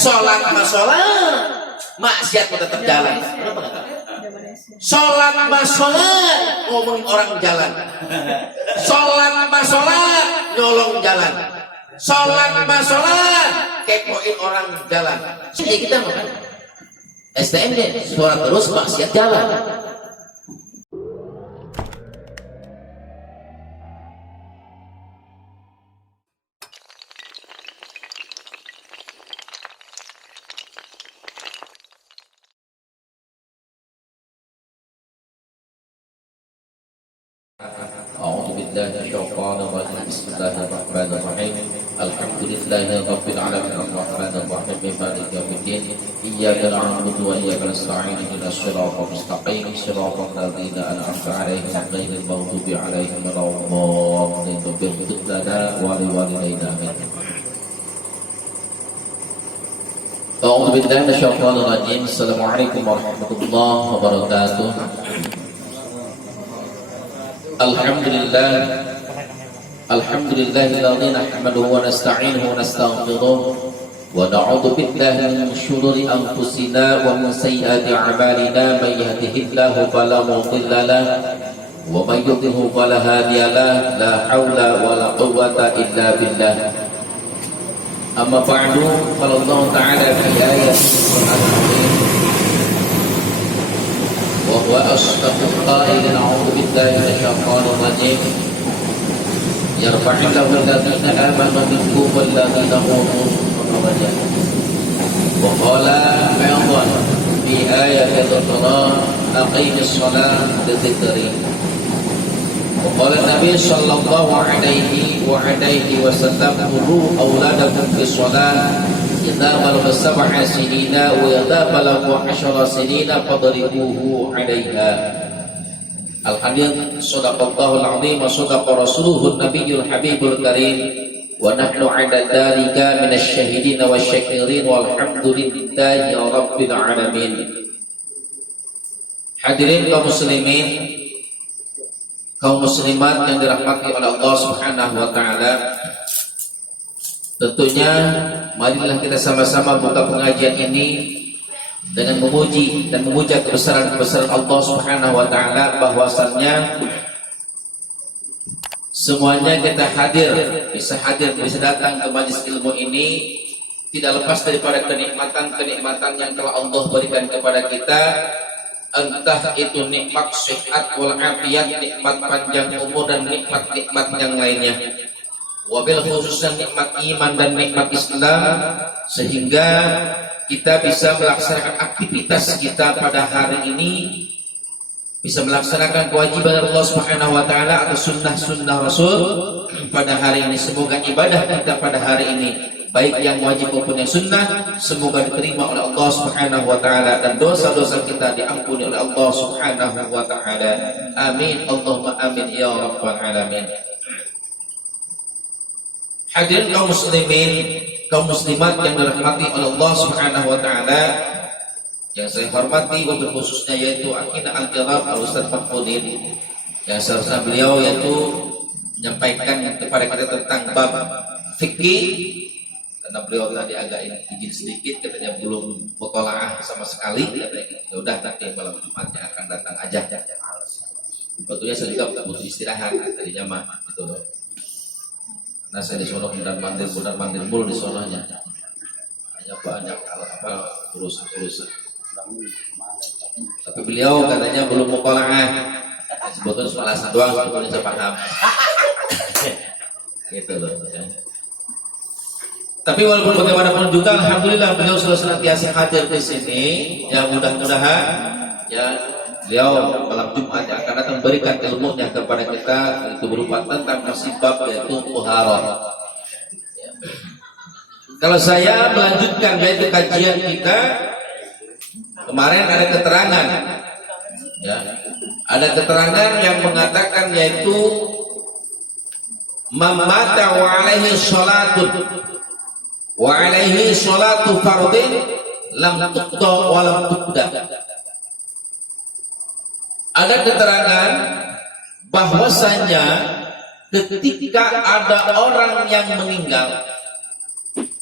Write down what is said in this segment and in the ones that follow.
sholat mah sholat, maksiat mah tetap jalan. Sholat mah sholat, ngomongin orang jalan. Sholat mah sholat, nyolong jalan. Sholat mah sholat, kepoin orang jalan. Ya kita makan STMD, suara terus maksiat jalan. أعوذ بالله من الشيطان الرجيم بسم الله الرحمن الرحيم الحمد لله رب العالمين الرحمن الرحيم مالك يوم الدين إياك نعبد وإياك نستعين اهدنا الصراط المستقيم صراط الذين أنعمت عليهم غير المغضوب عليهم ولا الضالين اغفر لنا ولوالدينا آمين. أعوذ بالله من الشيطان الرجيم السلام عليكم ورحمة الله وبركاته. Alhamdulillah الذي نحمده ونستعينه ونستغفره ونعوذ بالله من شرور أنفسنا ومن سيئات أعمالنا من يهده الله فلا مضل له ومن يضلل فلا هادي له لا حول ولا قوة إلا بالله. أما بعد قال الله تعالى في آية وهو أصدق القائل أعوذ بالله من الشيطان الرجيم يرفع الله الذين آمنوا منكم والذين أوتوا العلم وقال أيضا في آية أخرى أقيم الصلاة لذكري وقال النبي صلى الله عليه وسلم مروا أولادكم بالصلاة إذا بلغ 7 سنين وإذا بلغ 10 سنين فاضربوه عليها. الحديث صدق الله العظيم وصدق رسوله النبي الحبيب الكريم ونحن على ذلك من الشاهدين والشاكرين والحمد لله رب العالمين. Hadirin kaum muslimin, kaum muslimat yang dirahmati oleh Allah Subhanahu wa taala. Tentunya marilah kita sama-sama buka pengajian ini dengan memuji dan memuja kebesaran-kebesaran Allah Subhanahu wa taala, bahwasannya semuanya kita bisa datang ke majelis ilmu ini tidak lepas daripada kenikmatan yang telah Allah berikan kepada kita, entah itu nikmat sehat wal afiat, nikmat panjang umur dan nikmat-nikmat yang lainnya. Wabil khususnya nikmat iman dan nikmat Islam, sehingga kita bisa melaksanakan aktivitas kita pada hari ini, bisa melaksanakan kewajiban Allah Subhanahu wa taala atau sunnah Rasul pada hari ini. Semoga ibadah kita pada hari ini, baik yang wajib maupun yang sunnah, semoga diterima oleh Allah Subhanahu wa taala dan dosa-dosa kita diampuni oleh Allah Subhanahu wa taala. Amin Allahumma amin ya rabbal alamin. Hadirin kaum muslimin, kaum muslimat yang dirahmati oleh Allah Subhanahu wa taala, yang saya hormati wabil khususnya yaitu Akhina Al-Jalal Al-Ustaz Mahfudin, yang seharusnya beliau yaitu menyampaikan kepada kita tentang bab fikih, karena beliau tadi agak izin sedikit, katanya belum mutolaah sama sekali, katanya ya udah nanti malam Jumatnya akan datang aja. Sebetulnya saya juga butuh istirahat tadinya mah gitu loh. Nah saya di sono benar mandir mulu di sononya, hanya banyak urusan. Tapi beliau katanya belum mukolaah, sebetulnya cuma alasan doang, sebetulnya saya paham. Gitu loh. Ya. Tapi walaupun bagaimanapun juga, alhamdulillah beliau sudah senantiasa hadir di sini. Ya mudah-mudahan ya beliau malam Jumat yang akan datang memberikan ilmunya kepada kita, itu berupa tentang masih bab yaitu taharah. Kalau saya melanjutkan yaitu kajian kita, kemarin ada keterangan, ya, ada keterangan yang mengatakan yaitu mamata wa alaihi sholatu fardin lam tuqda wa lam tuqda. Ada keterangan bahwasanya ketika ada orang yang meninggal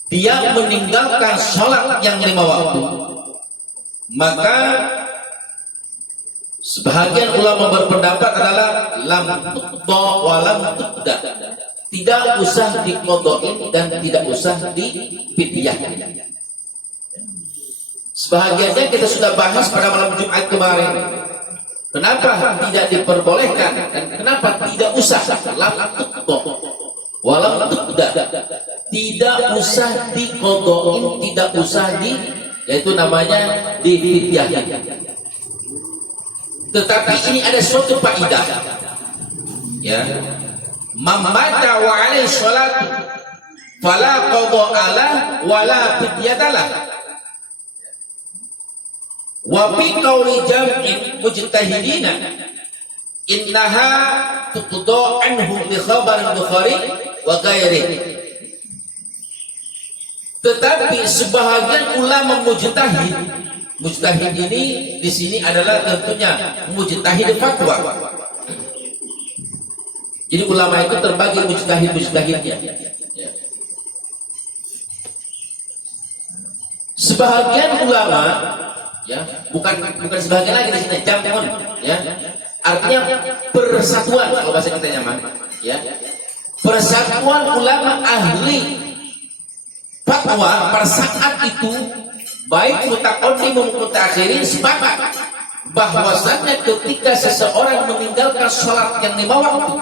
dia meninggalkan sholat yang 5 waktu, maka sebahagian ulama berpendapat adalah lam tuqda wa lam tuqda, tidak usah diqadhain dan tidak usah difidyah. Sebahagiannya kita sudah bahas pada malam Jumat kemarin. Kenapa tidak diperbolehkan dan kenapa tidak usah lam tuqda wa lam tuqda, tidak usah diqadhain, tidak usah yaitu namanya difidyah. Tetapi ini ada suatu faedah, ya. Mambaca wa alaihi salatu fala qadha ala wala fidyatalah. Wa fi qauli jam'in mujtahidina innaha tuqda anhu li khabar al-Bukhari wa ghairihi. Tetapi sebahagian ulama mujtahid ini di sini adalah tentunya mujtahid fatwa. Jadi ulama itu terbagi mujtahidnya. Sebahagian ulama, ya, bukan sebagian lagi di sini, jamun, ya. Artinya persatuan kalau bahasa kita nyaman, ya. Persatuan ulama ahli fatwa pada saat itu baik mutaqaddim maupun mutaakhirin sepakat bahwasannya ketika seseorang meninggalkan sholat yang 5 waktu,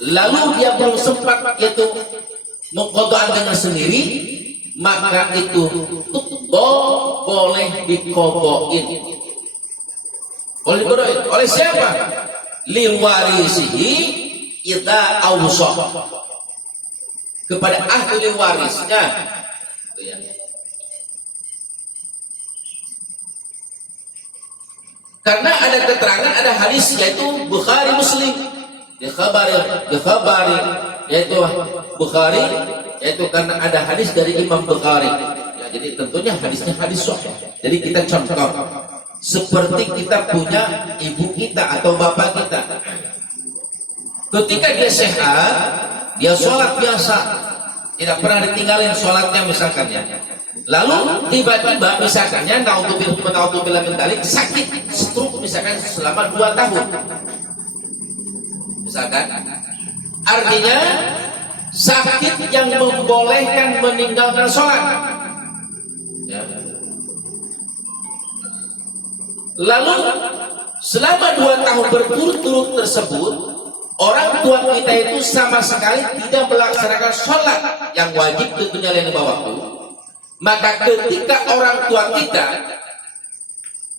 lalu dia belum sempat yaitu mengqadha dengan sendiri, maka itu boleh diqadhain. Boleh diqadhain oleh siapa? Liwarisihi idza awsa, kepada ahli warisnya. Karena ada keterangan, ada hadis yaitu Bukhari Muslim di khabari yaitu Bukhari, yaitu karena ada hadis dari Imam Bukhari, ya, jadi tentunya hadisnya hadis sahih. Jadi kita contoh seperti kita punya ibu kita atau bapak kita, ketika dia sehat, dia sholat biasa, tidak pernah ditinggalin sholatnya misalkan, ya. Lalu tiba-tiba misalkannya naudzubillah min dzalik, sakit stroke misalkan selama 2 tahun. Misalkan artinya sakit yang membolehkan meninggalkan sholat, ya. Lalu selama 2 tahun berturut-turut tersebut, orang tua kita itu sama sekali tidak melaksanakan sholat yang wajib tentunya yang 5 waktu. Maka ketika orang tua kita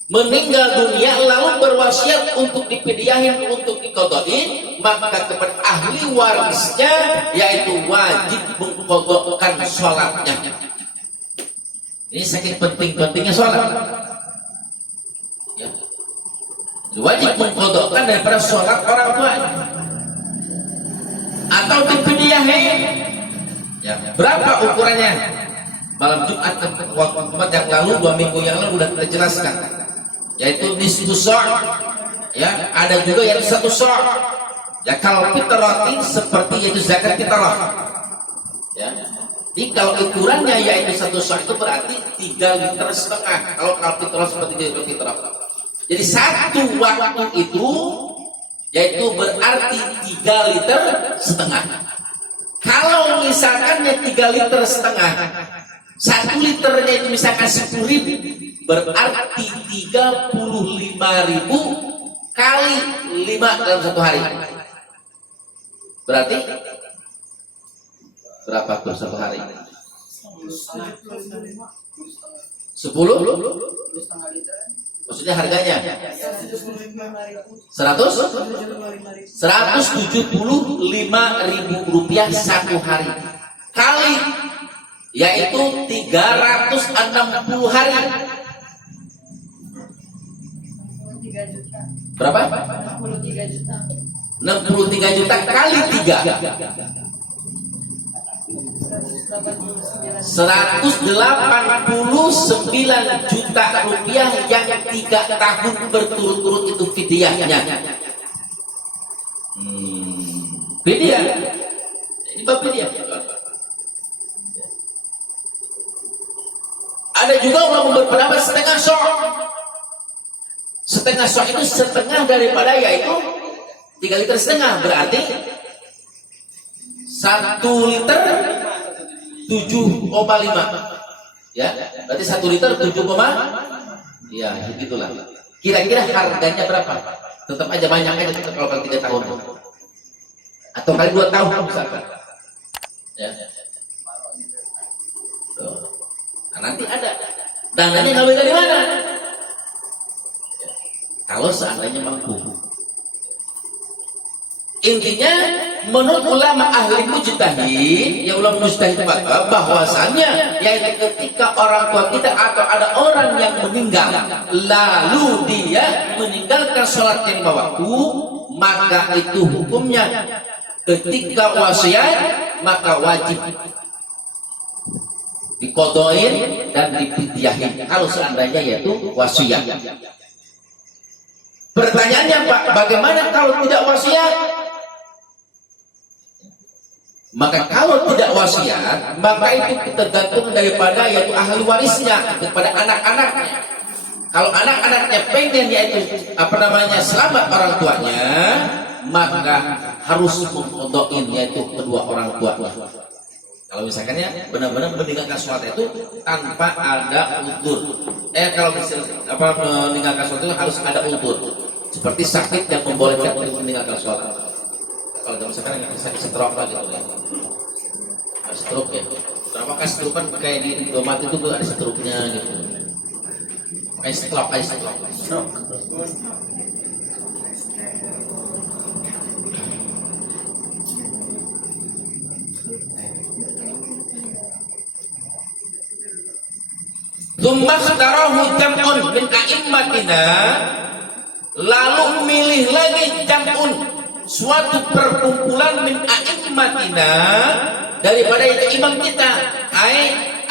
meninggal dunia lalu berwasiat untuk dipidyahin, untuk diqadhain, maka kepada ahli warisnya yaitu wajib mengqadhakan sholatnya. Ini saking pentingnya sholat, ya. Wajib mengqadhakan daripada sholat orang tua atau dipidyahin, ya. Berapa ukurannya? Malam Jumat yang lalu, 2 minggu yang lalu sudah kita jelaskan, yaitu nisfu sa', ya. Ada juga yang 1 sa', ya. Kalau fitratin seperti yaitu zakat fitrah, ya. Jadi kalau ukurannya yaitu 1 sa' itu berarti 3,5 liter. Kalau fitrah seperti itu fitrah. Jadi 1 waktu itu yaitu berarti 3,5 liter. Kalau misalkan 3,5 liter, 1 liternya itu misalkan 10.000, berarti 35.000 kali 5 dalam 1 hari. Berarti berapa tuh 1 hari? 10? Maksudnya harganya 175.000 rupiah 1 hari, kali yaitu 360 hari. Berapa? 63 juta kali 3. 189 juta rupiah yang 3 tahun berturut-turut itu fidyahnya. Fidyah. Ini bab fidyah. Ada juga ulama berpendapat setengah sok. Setengah sok itu setengah daripada yaitu 3,5 liter, berarti 1 liter 7,5. Ya, berarti 1 liter 7, ya begitulah. Kira-kira harganya berapa? Tetap aja banyak aja tetap kalau 3 tahun. Atau kali 2 tahun misalkan. Ya. Nah, nanti ada dananya ngambil dari mana? Ya. Kalau seandainya mampu. Intinya menurut ulama ahli mujtahid, ya ulama mujtahid maka bahwasannya yaitu ketika orang tua kita atau ada orang yang meninggal lalu dia meninggalkan sholat 5 waktu, maka itu hukumnya ketika wasiat maka wajib dikodoin dan dipidyahin kalau seandainya yaitu wasiat. Pertanyaannya Pak, bagaimana kalau tidak wasiat? Maka kalau tidak wasiat, maka itu tergantung daripada yaitu ahli warisnya kepada anak-anaknya. Kalau anak-anaknya pengen yaitu selamat orang tuanya, maka harus mengkodokin yaitu kedua orang tuanya. Kalau misalkannya benar-benar meninggalkan sholat itu tanpa ada udzur. Kalau meninggalkan sholat itu harus ada udzur. Seperti sakit yang membolehkan untuk meninggalkan sholat. Kalau misalkan yang sakit stroke gitu ya. Stroke ya. Kenapa kan stroke kan kayak di domat itu ada stroke-nya gitu. Kayak stroke. Tsummakhtarahu jam'un min a'immatina, lalu milih lagi jam'un suatu perkumpulan min a'immatina daripada itu imam kita,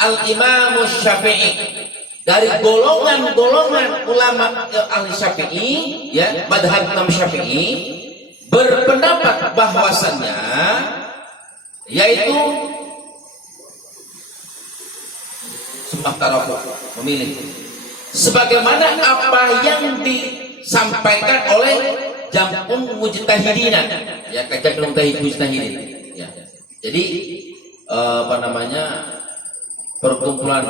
al-Imam Syafi'i, dari golongan-golongan ulama al-Syafi'i, ya, madhab Imam Syafi'i berpendapat bahwasannya yaitu Sumahtarahu memilih sebagaimana apa yang disampaikan oleh Jam'un Mujtahidina, ya, Jam'un Mujtahidin, ya. Jadi perkumpulan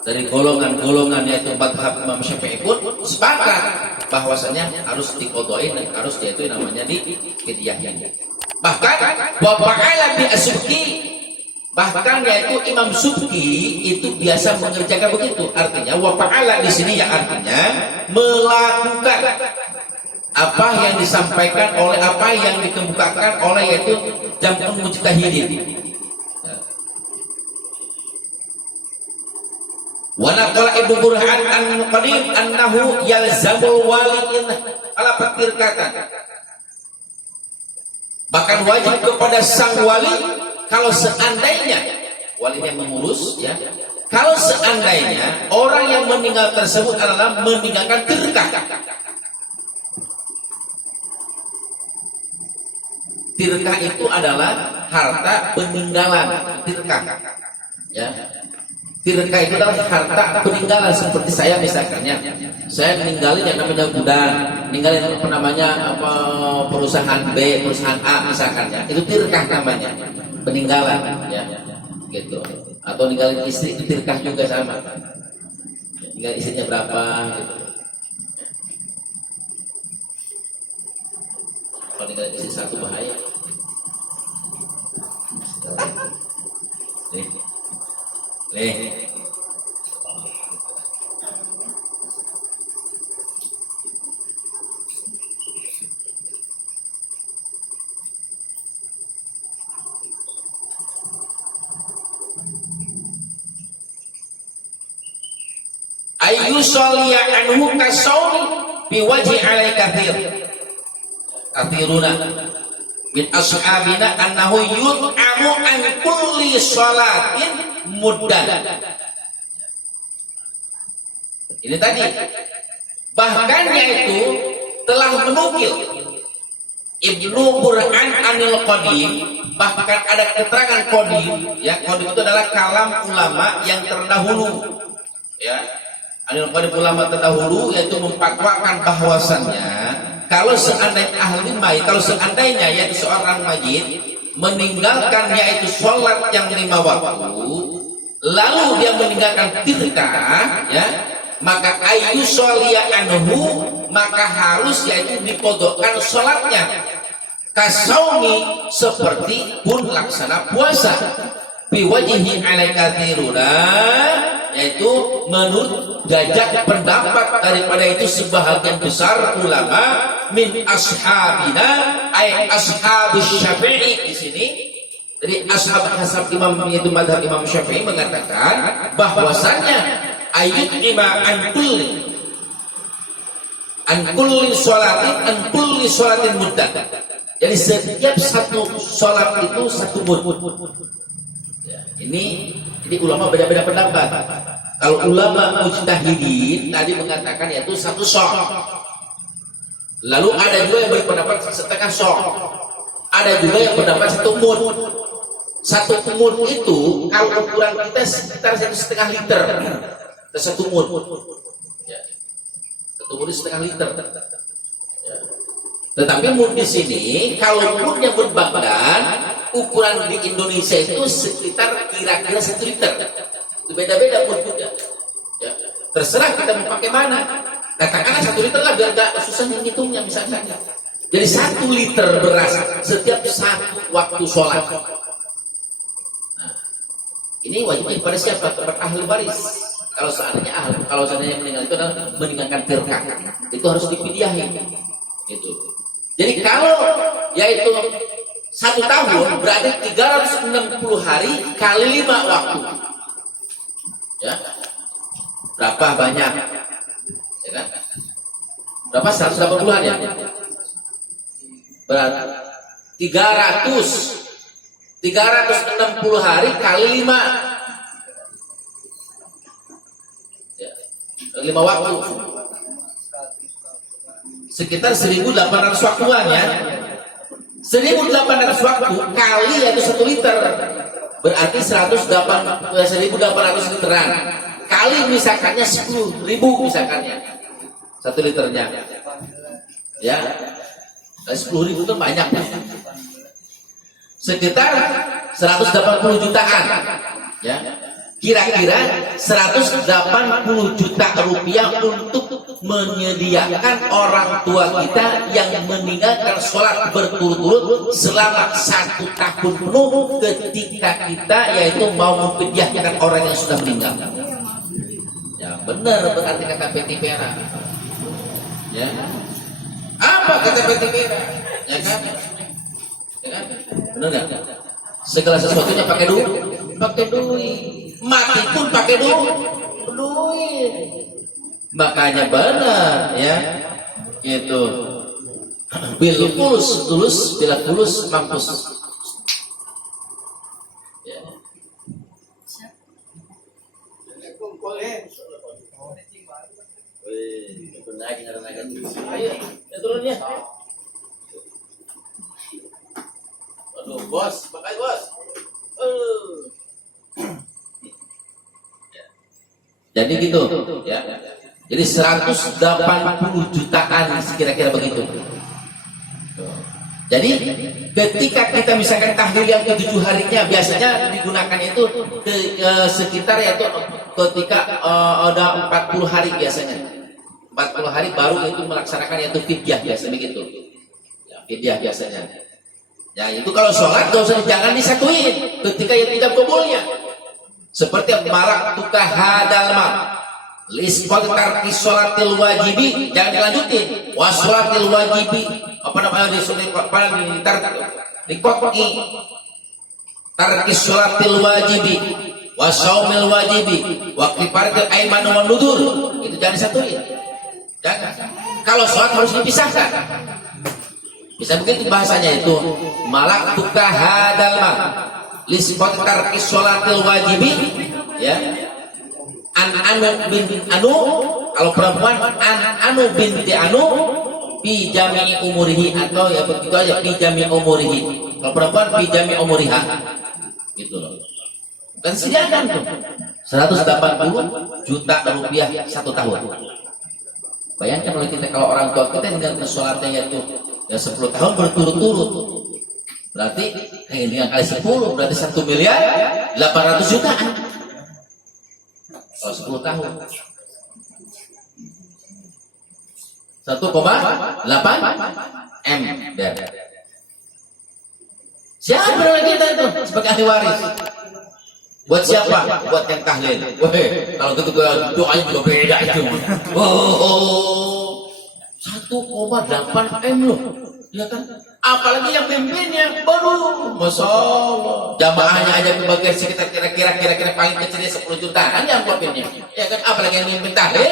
dari golongan-golongan yaitu madhab Imam Syafi'i pun sepakat bahwasanya harus dikodoin dan harus yaitu namanya dipidyahin. Bahkan wafa'ala bi asubki, bahkan yaitu Imam Subki itu biasa mengerjakan begitu. Artinya wafa'ala di sini ya artinya melakukan apa yang disampaikan oleh apa yang dikemukakan oleh yaitu Jam'un Mujtahidin. Wa naqala Ibnu Burhan an-Qadim annahu yalzamul waliin ala pertirkatan. Bahkan wajib kepada sang wali kalau seandainya walinya mengurus, ya. Kalau seandainya orang yang meninggal tersebut adalah meninggalkan tirkah. Tirkah itu adalah harta peninggalan, tirkah. Ya. Tirkah itu adalah harta peninggalan seperti saya misalkannya. Saya meninggalin yang namanya gudang, ninggalin perusahaan B, perusahaan A misalkannya. Itu tirkah namanya, peninggalan, ya. Gitu. Atau ninggalin istri itu tirkah juga sama. Ninggalin istrinya berapa gitu. Kalau ninggalin istri satu bahaya. Leh. Ayu sholiya anhu kasawmi bi wajhi alai kathiruna min ashabina annahu yut'amu an kulli sholatin muddan. Ini tadi bahkan yaitu telah menukil Ibnu Burhan anil Qadim, bahkan ada keterangan Qadim, ya. Qadim itu adalah kalam ulama yang terdahulu. Ya, ada ulama terdahulu yaitu memfatwakan bahwasannya kalau seandainya yaitu seorang mayit meninggalkan yaitu sholat yang 5 waktu, lalu dia meninggalkan tirkah, ya, maka ayu sholia anhu, maka harus yaitu dipodokkan sholatnya kasaumi, seperti pun laksana puasa biwajihi alaikatiruna, yaitu menurut jajak pendapat daripada itu sebahagian besar ulama min ashabina ay ashabus syafi'i. Di sini dari ashab imam, yaitu madhab Imam Syafi'i, mengatakan bahwasannya ayat ima an kulli sholatin muddah. Jadi setiap satu sholat itu satu mud. Ya, ini ulama beda-beda pendapat. Kalau ulama mujtahidin tadi mengatakan yaitu satu sok. Lalu ada juga yang berpendapat setengah sok. Ada juga yang berpendapat satu mud. Satu mud itu kalau ukuran kita sekitar 1,5 liter. Satu mud. Ya. Satu mud setengah liter. Ya. Tetapi mud di sini kalau mudnya mud Baghdad, ukuran di Indonesia itu sekitar kira-kira 1 liter. Beda-beda mud-mudnya. Ya. Terserah kita mau pakai mana. Katakanlah 1 liter lah biar gak susah menghitungnya misalnya. Jadi 1 liter beras setiap satu waktu sholat. Nah, ini wajibnya pada siapa? Kepada ahli waris. Kalau seandainya meninggal itu adalah meninggalkan tirkah, itu harus dipidiahin. Itu. Jadi kalau yaitu 1 tahun berarti 360 hari kali 5 waktu. Ya. Berapa banyak? Ya kan? Berapa 180 hari ya? Berarti 360 hari kali 5. Ya. 5 waktu. Sekitar 1.800 waktuan ya. 1.800 waktu kali yaitu 1 liter. Berarti 1.800 literan. Kali misalkannya 10.000 misalkannya. 1 liternya. Ya. 10.000 itu banyak. Sekitar 180 jutaan. Ya. Kira-kira 180 juta rupiah untuk menyediakan orang tua kita yang meninggalkan sholat berturut-turut selama 1 tahun penuh ketika kita yaitu mau memfidyahkan orang yang sudah meninggal. Ya benar berarti kata PT Pera. Ya. Apa kata PT Pera? Ya kan? Ya kan? Benar enggak? Segala sesuatunya pakai duit. Pakai duit. Mati pun pakai duit. Makanya benar ya. Itu bil tulus bila tulus mampus. Ya. Ayo, turun ya. Aduh, bos, pakai bos. Jadi gitu, ya. Jadi 180 jutaan kira-kira begitu. Jadi ketika kita misalkan tahlil yang ke-7 harinya biasanya digunakan itu sekitar yaitu ketika ada 40 hari biasanya. 40 hari baru itu melaksanakan yaitu fidyah biasa begitu. Ya, fidyah biasanya. Ya itu kalau sholat jangan disatuin ketika yang tidak kubulnya. Seperti malak tukah hadalma lispal tarki sholatil wajibi, jangan dilanjutin wasolatil wajibi apa namanya disuruh dikotki tarki sholatil wajibi wasaumil wajibi waktu parkir aiman wan nudur, itu jangan disatuin. Jangan. Kalau sholat harus dipisahkan. Bisa begitu bahasanya itu malak tukah hadalma lispal tarki sholatil wajibi, ya. Anu binti anu, kalau perempuan anu binti anu bi jami umurihi, atau ya begitu aja bi jami umurihi. Kalau perempuan bi jami umuriha, gitu loh. Dan silakan tuh. 180 juta rupiah 1 tahun. Bayangkan kalau orang tua kita dengan sholatnya itu ya 10 tahun berturut-turut, berarti dengan kali 10 berarti 1 miliar 800 jutaan kalau 10 tahun. 1,8 M. Siapa lagi kita itu sebagai ahli waris? Buat siapa? Buat yang tahlil. Weh, kalau gitu doanya juga beda itu. Oh, 1,8 M loh, ya kan? Apalagi yang pimpinnya baru, masya Allah. Jamaahnya aja kebagian sekitar kira-kira paling kecilnya 10 jutaan yang pimpinnya, ya kan? Apalagi yang pimpin tahlil,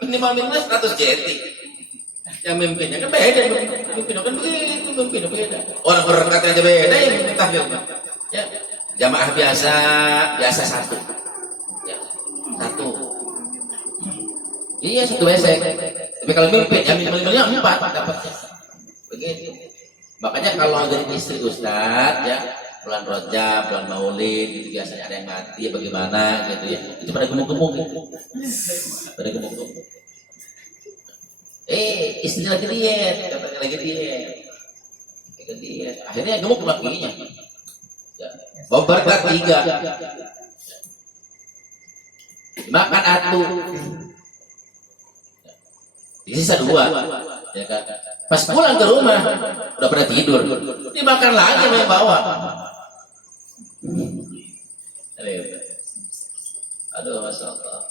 minimal 100 jetik. Yang mimpinnya kan beda, mimpinnya kan begitu, mimpinnya beda. Orang berangkat aja beda yang mimpin tahlil, ya. Jamaah biasa satu, ya, satu. Iya, satu besek. Tapi kalau mimpin, ya minimalnya 4 dapatnya. Begitu. Makanya kalau jadi istri Ustadz, ya bulan Rajab, bulan Maulid, gitu biasanya ada yang mati, bagaimana gitu ya. Itu pada gemuk-gemuk, gitu. Pada gemuk-gemuk. Istri lagi diet, katanya lagi diet. Akhirnya gemuk lakinya. Bawa berkat 3, makan 1, sisa 2, ya kan? Pas pulang ke rumah udah pada tidur, dimakan lagi sama yang bawa. Aduh, masya Allah.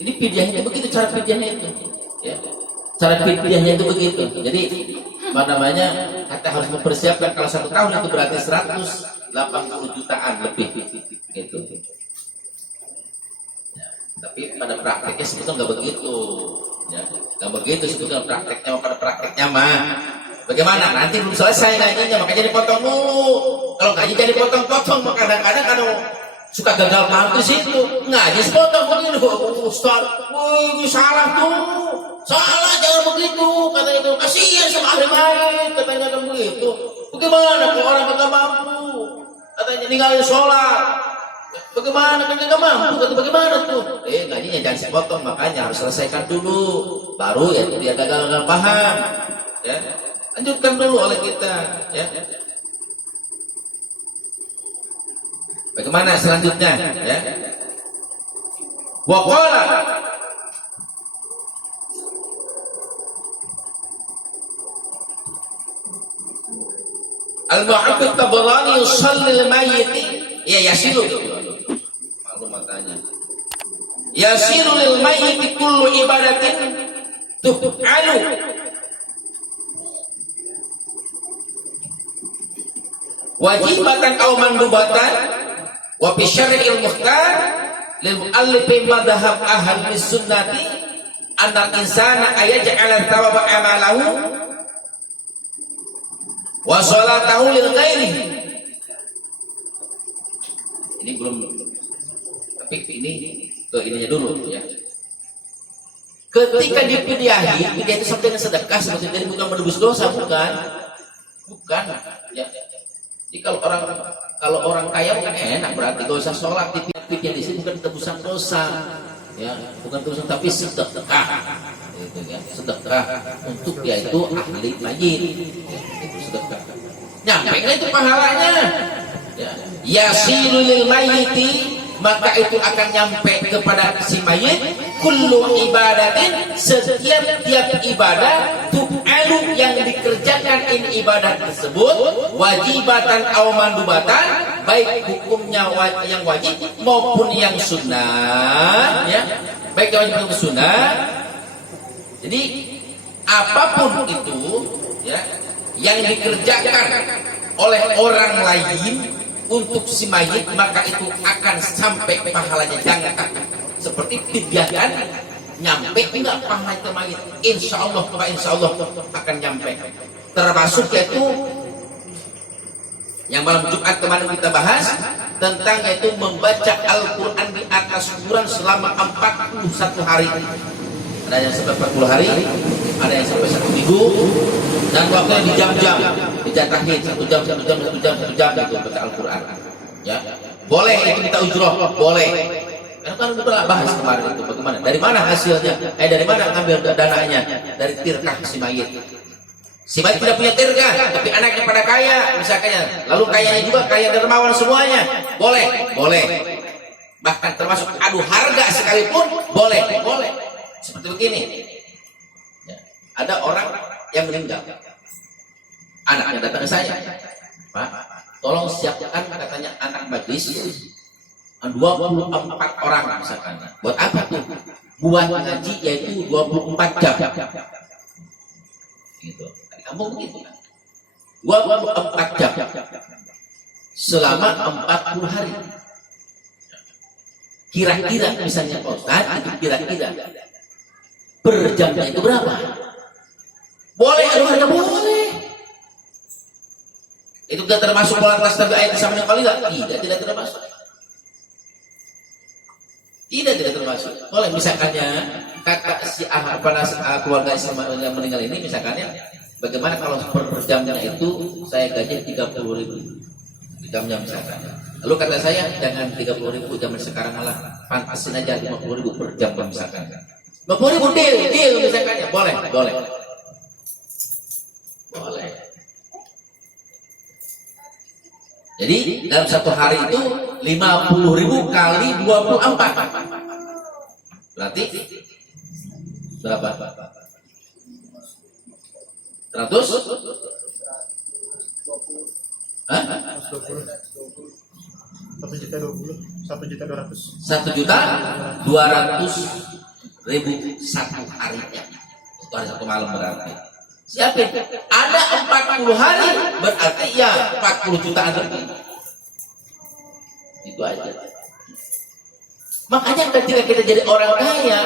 Ini pidyahnya begitu, cara pidyahnya itu, ya. Cara pidyahnya itu begitu. Jadi apa namanya, kita harus mempersiapkan. Kalau 1 tahun itu berarti 180 jutaan lebih gitu. Ya, tapi pada prakteknya sebetulnya nggak begitu, ya, nggak begitu sebetulnya prakteknya. Pada prakteknya mah bagaimana, nanti belum selesai ngajinya makanya dipotong dulu. Kalau ngaji jadi potong-potong, kadang-kadang kan suka gagal paham di situ. Ngaji sepotong begini, Ustaz, ini salah tuh. Salah, jangan begitu, kata itu. Kasihan sama ahli bait, katanya kan begitu. Bagaimana kalau orang kagak mampu? Katanya ninggalin sholat. Bagaimana kan nggak mampu? Kata bagaimana tuh? Ngajinya jangan sepotong, makanya harus selesaikan dulu. Baru ya dia gagal paham. Ya, lanjutkan dulu oleh kita. Ya. Bagaimana selanjutnya? Ya. Waqala Al-Muhammad Tabarani yusalli al-mayyit, ya yasilu. Maklumatannya. Yasilu lil mayyit kullu ibadatin tuf'alu wajibatan aw mandubatan wa fi syar'il mukhtar lil mu'allifi madhhab ahli sunnati anna insana ayaj'ala thawaba amalahu wa salatahu lil ghairi. Ini belum, tapi ini ke ininya dulu ya. Ketika dipidyahi, pidyah itu sama dengan sedekah sebetulnya, jadi bukan menebus dosa, bukan ya. Jadi kalau orang kaya bukan enak, berarti gak usah sholat, pidyah di sini bukan tebusan dosa ya, bukan tebusan, tapi sedekah gitu ya, sedekah untuk dia itu ahli mayit ya, itu sedekah, nyampe itu pahalanya ya. Yasilu lil mayyiti, maka itu akan nyampe kepada si mayit kullu ibadatin, setiap ibadah tu'alu yang dikerjakan ini ibadah tersebut wajibatan aw mandubatan, baik hukumnya yang wajib maupun yang sunnah ya, baik yang wajib maupun sunnah. Jadi apapun itu ya yang dikerjakan oleh orang lain untuk si mayit, maka itu akan sampai pahalanya. Jangan takut. Seperti pidyahkan, nyampe enggak pahala itu mayit? Insya Allah akan nyampe. Termasuk yaitu yang malam Jumat kemarin kita bahas tentang yaitu membaca Al-Quran di atas kuburan selama 41 hari. Ada yang sampai 40 hari, ada yang sampai 1 minggu, dan waktunya di jam-jam, dijatahin 1 jam itu baca Al-Quran. Ya, boleh itu kita ujroh, boleh. Karena kan udah bahas kemarin itu bagaimana, dari mana hasilnya, dari mana ngambil dananya, dari tirkah si mayit. Si mayit tidak punya tirkah, tapi anaknya pada kaya, misalnya, lalu kayanya juga kaya dermawan semuanya, boleh. Bahkan termasuk adu harga sekalipun boleh. Seperti begini, ya, ada orang yang meninggal, anaknya datang ke saya, Pak, tolong siapkan katanya anak majlis 24 orang misalkan. Buat apa tuh? Buat ngaji yaitu 24 jam. Gitu. Di kampung begitu kan. 24 jam. Selama 40 hari. Kira-kira misalnya Pak Ustaz, itu kira-kira per jamnya itu berapa? Boleh atau tidak boleh? Itu tidak termasuk pola kelas tabi ayat sama dengan kalilah? Tidak termasuk. Tidak termasuk. Boleh misalkannya kakak si keluarga yang meninggal ini misalkannya, bagaimana kalau per jamnya itu saya gaji 30.000 jamnya misalkan. Lalu kata saya jangan 30.000 zaman sekarang, malah pantasin aja 50.000 per jam misalkan. 50.000 deal misalkannya, boleh. Jadi dalam satu hari itu 50.000 kali 24. Berarti berapa? 100? Hah? 1.200.000 satu harinya. Itu hari satu malam berarti. Siapa? Ada 40 hari, berarti ya 40 jutaan lebih. Itu aja. Makanya ketika kita jadi orang kaya,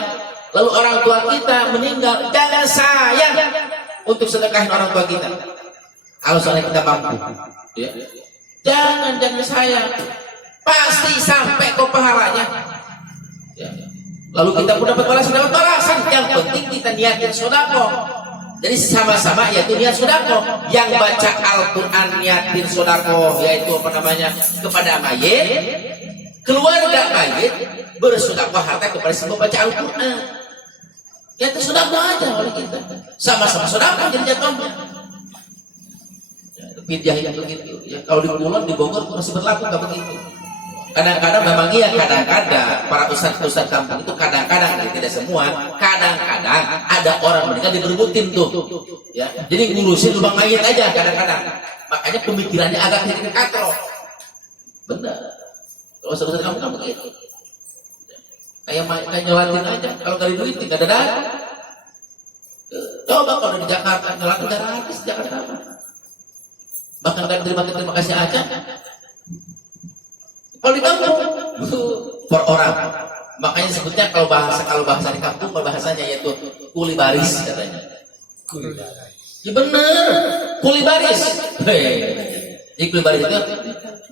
lalu orang tua kita meninggal, jangan sayang untuk sedekahin orang tua kita. Kalau soalnya kita mampu, ya. Jangan sayang. Pasti sampai ke pahalanya. Ya. Lalu kita pun dapat balasan. Yang penting kita niatin sedekah. Jadi sama-sama yaitu niat sedekah. Yang baca Al-Quran niatin sedekah, yaitu kepada mayit, keluarga mayit bersedekah harta kepada si pembaca Al-Quran. Yaitu sedekah aja oleh kita. Sama-sama sedekah jadi jatuhnya. Fidyah yang begitu. Ya, kalau di Kulon, di Bogor masih berlaku nggak begitu. Kadang-kadang memang iya, kadang-kadang para ustadz kampung itu kadang-kadang, tidak semua, kadang-kadang ada orang meninggal diberebutin tuh, ya. Jadi ngurusin lubang mayit aja kadang-kadang. Makanya pemikirannya agak sedikit katro. Benar. Kalau ustadz kampung kan begitu. Kayak nyolatin aja, kalau nggak ada duit nggak ada dana. Coba kalau di Jakarta nyolatin gratis di Jakarta. Bahkan kan terima kasih aja. Kalau di kampung per orang, makanya sebutnya kalau bahasa di kampung bahasanya yaitu kuli baris katanya. Kuli baris. Ya bener, kuli baris. Jadi kuli baris itu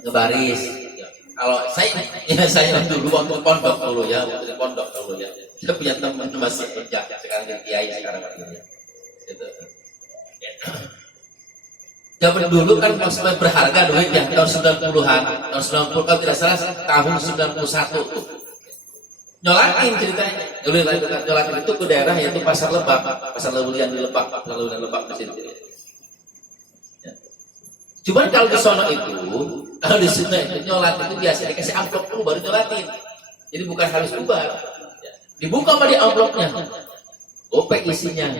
ngebaris. Kalau saya dulu waktu pondok dulu ya, waktu di pondok dulu ya. Saya punya teman masih kerja sekarang jadi kiai sekarang gitu. Zaman dulu kan masih berharga duit ya, tahun 90-an, tahun 90 kalau tidak salah tahun 91 tuh. Nyolatin ceritanya. Nyolatin itu ke daerah yaitu Pasar Lebak, Pasar Lebulian di Lebak, Pasar Lebulian Lebak di situ. Ya. Cuman kalau di sono itu, kalau di sini nyolatin itu biasa dikasih amplop dulu baru nyolatin. Jadi bukan harus bubar. Ya. Dibuka sama di amplopnya. Gopek isinya.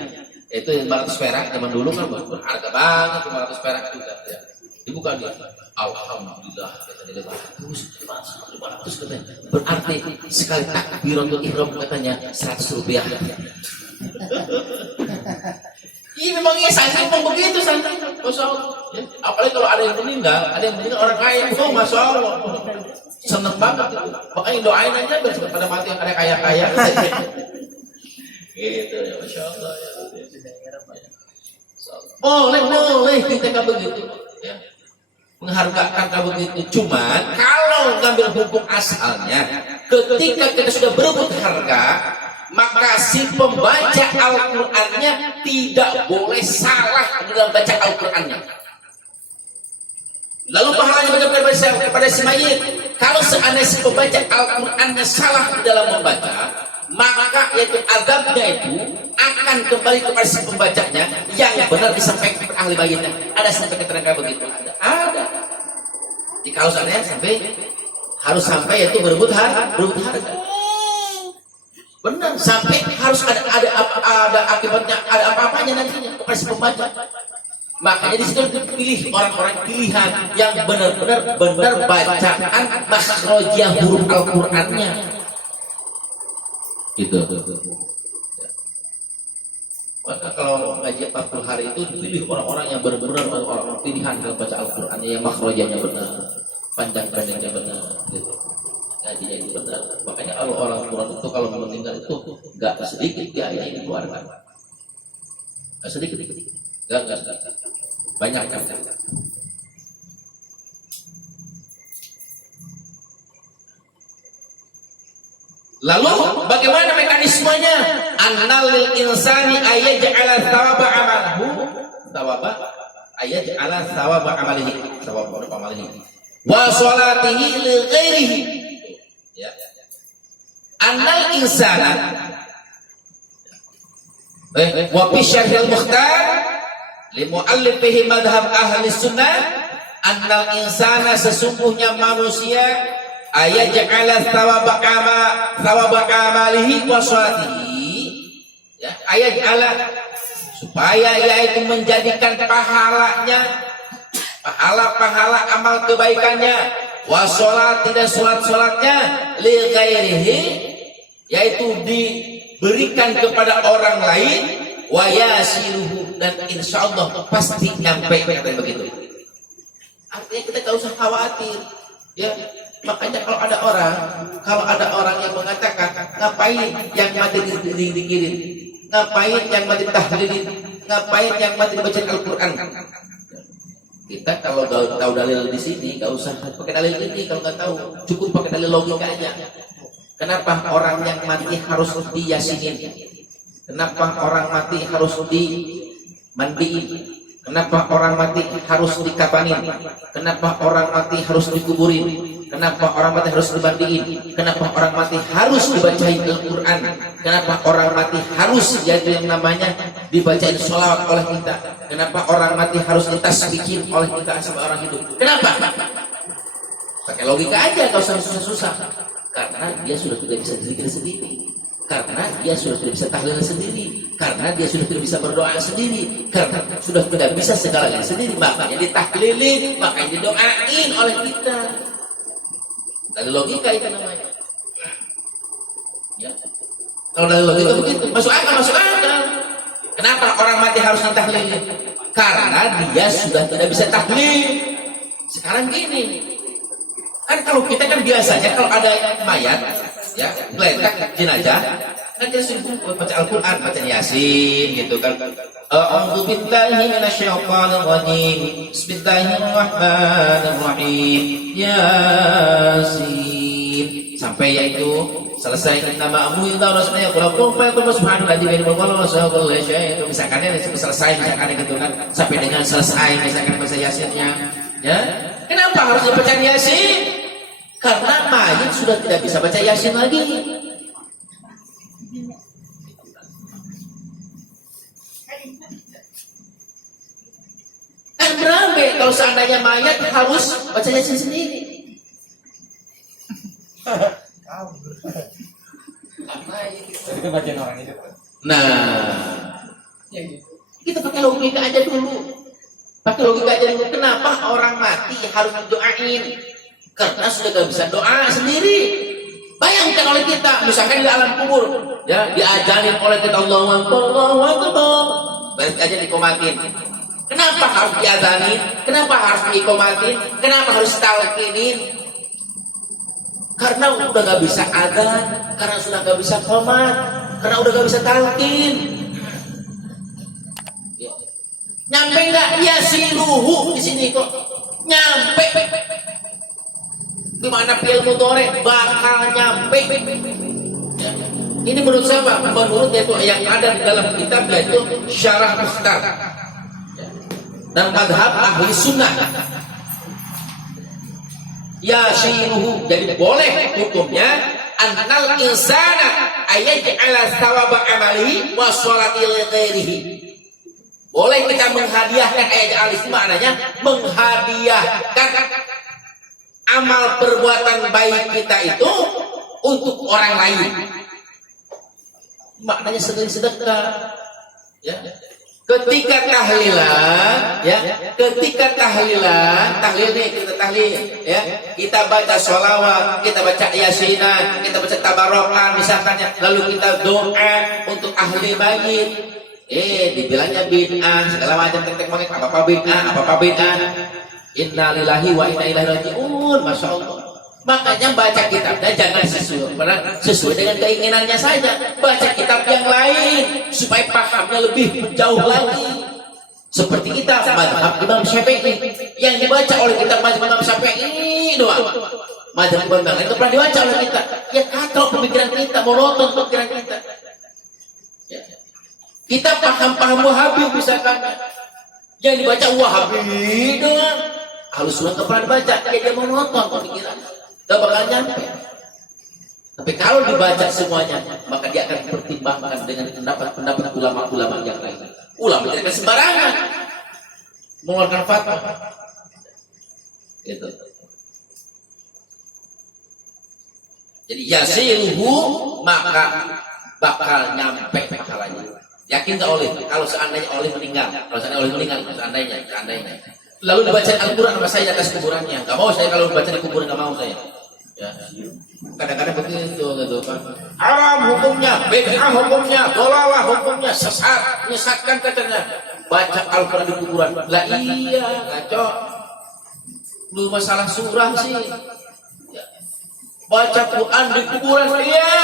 Itu 500 perak zaman dulu kan berharga banget, 500 perak juga ya. Dibuka dia, alhamdulillah kata dia, 500 katanya. Berarti sekali takbiratul ihram katanya 100 rupiah. Iya memang iya, saya memang begitu santai, masya Allah. Ya. Apalagi kalau ada yang meninggal orang kaya, masya Allah, seneng banget itu. Makanya doain aja biar pada mati yang ada kaya-kaya. Gitu ya, masya Allah ya. Boleh kita kan begitu ya. Menghargakan kan begitu. Cuman kalau ngambil hukum asalnya, ketika kita sudah berebut harga, maka si pembaca Al-Qur'annya tidak boleh salah dalam baca Al-Qur'annya. Lalu pahalanya kepada si mayit. Kalau seandainya si pembaca Al-Qur'annya salah di dalam membaca, maka yaitu azabnya itu akan kembali kepada si pembacanya yang benar disampaikan kepada ahli mayitnya. Ada sampai keterangan begitu? Ada. Jadi kalau seandainya harus sampai yaitu berebut harga. Benar, sampai harus ada akibatnya, ada apa-apanya nantinya kepada si pembaca. Makanya di situ dipilih orang-orang pilihan yang benar-benar bacaan makhrajah huruf Al-Qur'annya. Gitu. Maka kalau ngaji 40 hari itu dipilih orang-orang yang benar-benar orang-orang pilihan dalam baca Al-Qur'annya yang makhrajahnya benar, panjang-panjangnya benar, gitu. Ngajinya itu benar. Makanya kalau orang Quran itu kalau meninggal itu nggak sedikit biaya yang dikeluarkan. Nggak sedikit. Nggak. Banyak kan. Lalu bagaimana mekanismenya? Annal lil insani ayaj'ala thawaba amalahu wa sholatihi li ghairihi. Ya. Annal insana wa fi syarhil mukhtar li muallifihi madhab ahli sunnah annal insana sesungguhnya manusia ayaj'ala thawaba amalihi wa sholatihi, ya, ayaj'ala supaya yaitu menjadikan pahala amal kebaikannya wa sholati dan sholat-sholatnya li ghairihi, yaitu diberikan kepada orang lain, wa yasiruhu, dan insyaallah pasti nyampe kata begitu. Artinya kita tidak usah khawatir, ya. Makanya kalau ada orang yang mengatakan ngapain yang mati dikirim, ngapain yang mati tahlilin, ngapain yang mati baca Al-Qur'an. Kita kalau tahu dalil di sini, nggak usah pakai dalil ini. Kalau nggak tahu, cukup pakai dalil logika aja. Kenapa orang yang mati harus diyasinin? Kenapa orang mati harus dimandiin? Kenapa orang mati harus dikapanin? Kenapa orang mati harus dikuburin? Kenapa orang mati harus dimandiin? Kenapa orang mati harus dibacain Al-Quran? Kenapa orang mati harus yaitu yang namanya dibacain sholawat oleh kita? Kenapa orang mati harus ditasbihin oleh kita sama orang hidup? Kenapa? Pakai logika aja, gak usah susah-susah. Karena dia sudah tidak bisa diri sendiri. Karena dia sudah tidak bisa tahlil sendiri. Karena dia sudah tidak bisa berdoa sendiri. Karena sudah tidak bisa segalanya sendiri. Makanya ditahlilin, makanya didoain oleh kita. Dari logika itu namanya. Ya. Kalau dari logika begitu, masuk akal. Kenapa orang mati harus ditahlilin? Karena dia sudah tidak bisa tahlil. Sekarang gini, kan kalau kita kan biasanya kalau ada mayat, ya, geletak jenazah, kan dia suruh baca Al-Quran, baca Yasin, gitu kan. A'udzu billahi minasyaitonir rajim. Bismillahirrahmanirrahim. Yasin. Sampai yaitu selesai nama Amu Yuda Rasulnya kalau pun subhanallah di bawah Allah subhanahu wa ta'ala. Misalkan selesai misalkan gitu kan, sampai dengan selesai misalkan bahasa Yasinnya, ya. Kenapa harus dibaca Yasin? Karena mayit sudah tidak bisa baca Yasin lagi. Kan berambil kalau seandainya mayat harus baca Yasin sendiri. Nah, kita pakai logika aja dulu. Kenapa orang mati harus didoain? Karena sudah gak bisa doa sendiri. Bayangkan oleh kita, misalkan di alam kubur, ya, diajarin oleh kita Allahu Akbar, berarti aja dikomatin. Kenapa harus diazanin? Kenapa harus dikomatin? Kenapa harus talqinin? Karena udah gak bisa adzan, karena sudah gak bisa qomat, karena udah gak bisa talqin. Nyampe nggak? Yasiruhu di sini kok nyampe. Di mana fi'il mudhari bakal nyampe. Ya. Ini menurut siapa? Menurut yaitu yang ada di dalam kitab yaitu Syarah Mukhtar dan madhab ahli sunnah. Yasiruhu, jadi boleh hukumnya annal insana ayaj'ala thawaba amalihi wa sholati li ghairihi. Boleh kita menghadiahkan ayat alif, maknanya menghadiahkan amal perbuatan baik kita itu untuk orang lain. Maknanya sering sedekah, ya. Ketika tahlilan, ya, ketika tahlilan, tahlil nih kita tahlil, ya, kita baca sholawat, kita baca yasinan, kita baca tabarokan misalkan, ya, lalu kita doa untuk ahli mayit, dibilangnya bid'ah, segala macam tek-tek mongek, apa bid'ah, inna lillahi wa inna ilaihi raji'un, masya Allah. Makanya baca kitabnya jangan sesuai dengan keinginannya saja. Baca kitab yang lain supaya pahamnya lebih jauh lagi. Seperti kita mazhab Imam Syafi'i yang dibaca oleh kitab mazhab Imam Syafi'i doang. Mazhab Imam Syafi'i itu pernah dibaca oleh kita. Ya kacau pemikiran kita, monoton pemikiran kita. Ya. Kita paham Wahabi misalkan yang dibaca Wahabi doang. Ahlus Sunnah nggak pernah dibaca, dia monoton pemikiran. Gak bakal nyampe. Tapi kalau dibaca semuanya, maka dia akan dipertimbangkan dengan pendapat ulama-ulama yang lain. Ulama tidak sembarangan mengeluarkan fatwa. Gitu. Jadi yasiruhu, maka bakal nyampe pahalanya. Yakin gak oleh? Kalau seandainya oleh meninggal, seandainya. Lalu dibaca Al-Quran sama saya di atas kuburannya. Gak mau saya kalau dibaca di kuburan, gak mau saya. Ya. Kadang-kadang begitu gitu kan. Haram hukumnya, bid'ah hukumnya, dolalah hukumnya, sesat, menyesatkan katanya. Baca Al-Quran di kuburan. Lah iya, ngaco. Lu masalah surah sih. Ya. Baca Quran di kuburan, iya.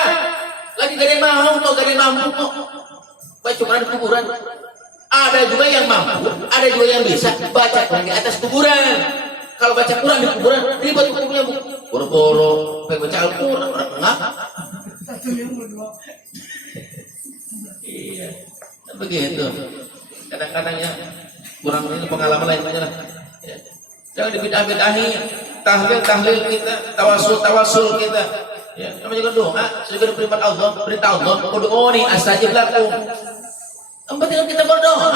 Lagi gak ada yang mau, kok gak ada yang mampu kok. Baca Quran di kuburan. Ada juga yang mampu, ada juga yang bisa baca Quran di atas kuburan. Kalau baca Quran di kuburan, ribet hukumnya bu. Boro-boro, pengen baca Al-Quran, orang enggak. Iya, begitu. Kadang-kadang ya kurang ini pengalaman lain aja lah. Ya. Jangan dibidah-bidahi tahlil kita, tawasul kita. Ya, namanya juga doa, sebagai perintah Allah, ud'uni astajib lakum. Yang penting kita berdoa.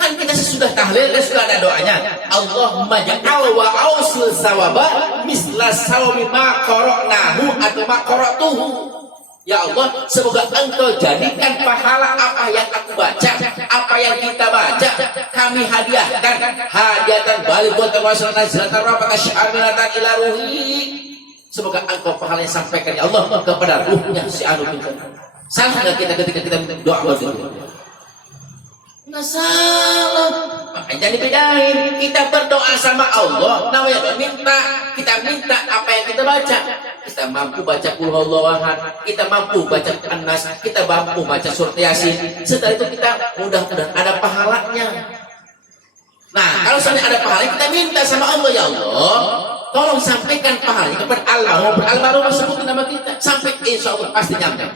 Kan kita sesudah tahlil dan sudah ada doanya. Allahumma ja'al wa ausil sawaba misla sawabi ma qara'nahu atau ma qara'tuhu. Ya Allah, semoga Engkau jadikan pahala apa yang aku baca, apa yang kita baca, kami hadiahkan hadiatan balighatan wasilatan nazlatan rafatan syamilatan ila ruhi. Semoga Engkau pahala yang sampaikan ya Allah kepada ruhnya si anu itu. Salah enggak kita ketika kita doa begitu? Nggak salah. Makanya dibedain. Kita berdoa sama Allah. Namanya kita minta apa yang kita baca. Kita mampu baca Qul Huwallahu Ahad. Kita mampu baca An-Nas. Kita mampu baca surat Yasin. Setelah itu kita mudah-mudahan ada pahalanya. Nah, kalau misalnya ada pahalanya, kita minta sama Allah, ya Allah, tolong sampaikan pahalanya kepada almarhum sebutin nama kita. Sampai insya Allah pasti nyampe.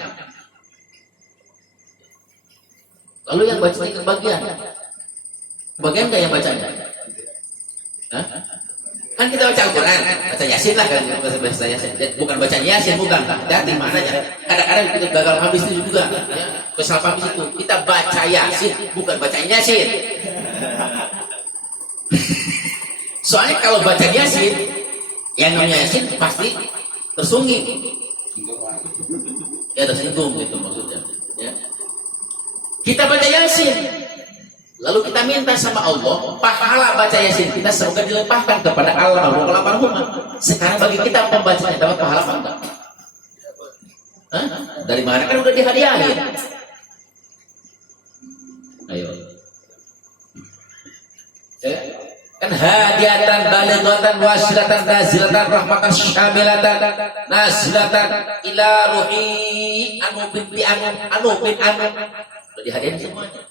Lalu yang bacanya kebagian nggak yang bacanya? Hah? Kan kita baca Al-Quran, baca Yasin lah kan, baca Yasin. Bukan baca Yasin, bukan. Hati maknanya. Kadang-kadang kita gagal habis itu juga. Ya. Kesal habis itu. Kita baca Yasin, bukan baca Yasin. Soalnya kalau baca Yasin, yang namanya Yasin pasti tersunggi. Ya tersinggung gitu maksudnya. Ya. Kita baca Yasin, lalu kita minta sama Allah pahala baca Yasin kita semoga dilimpahkan kepada almarhumah. Sekarang bagi kita pembacanya dapat pahala apa enggak? Hah? Dari mana kan udah dihadiahin? Ayo. Ya. Kan hadiatan balighatan wasilatan nazilatan rahmatan syamilatan nazilatan ila ruhi anu binti anu bin anu. Udah dihadiahin semuanya.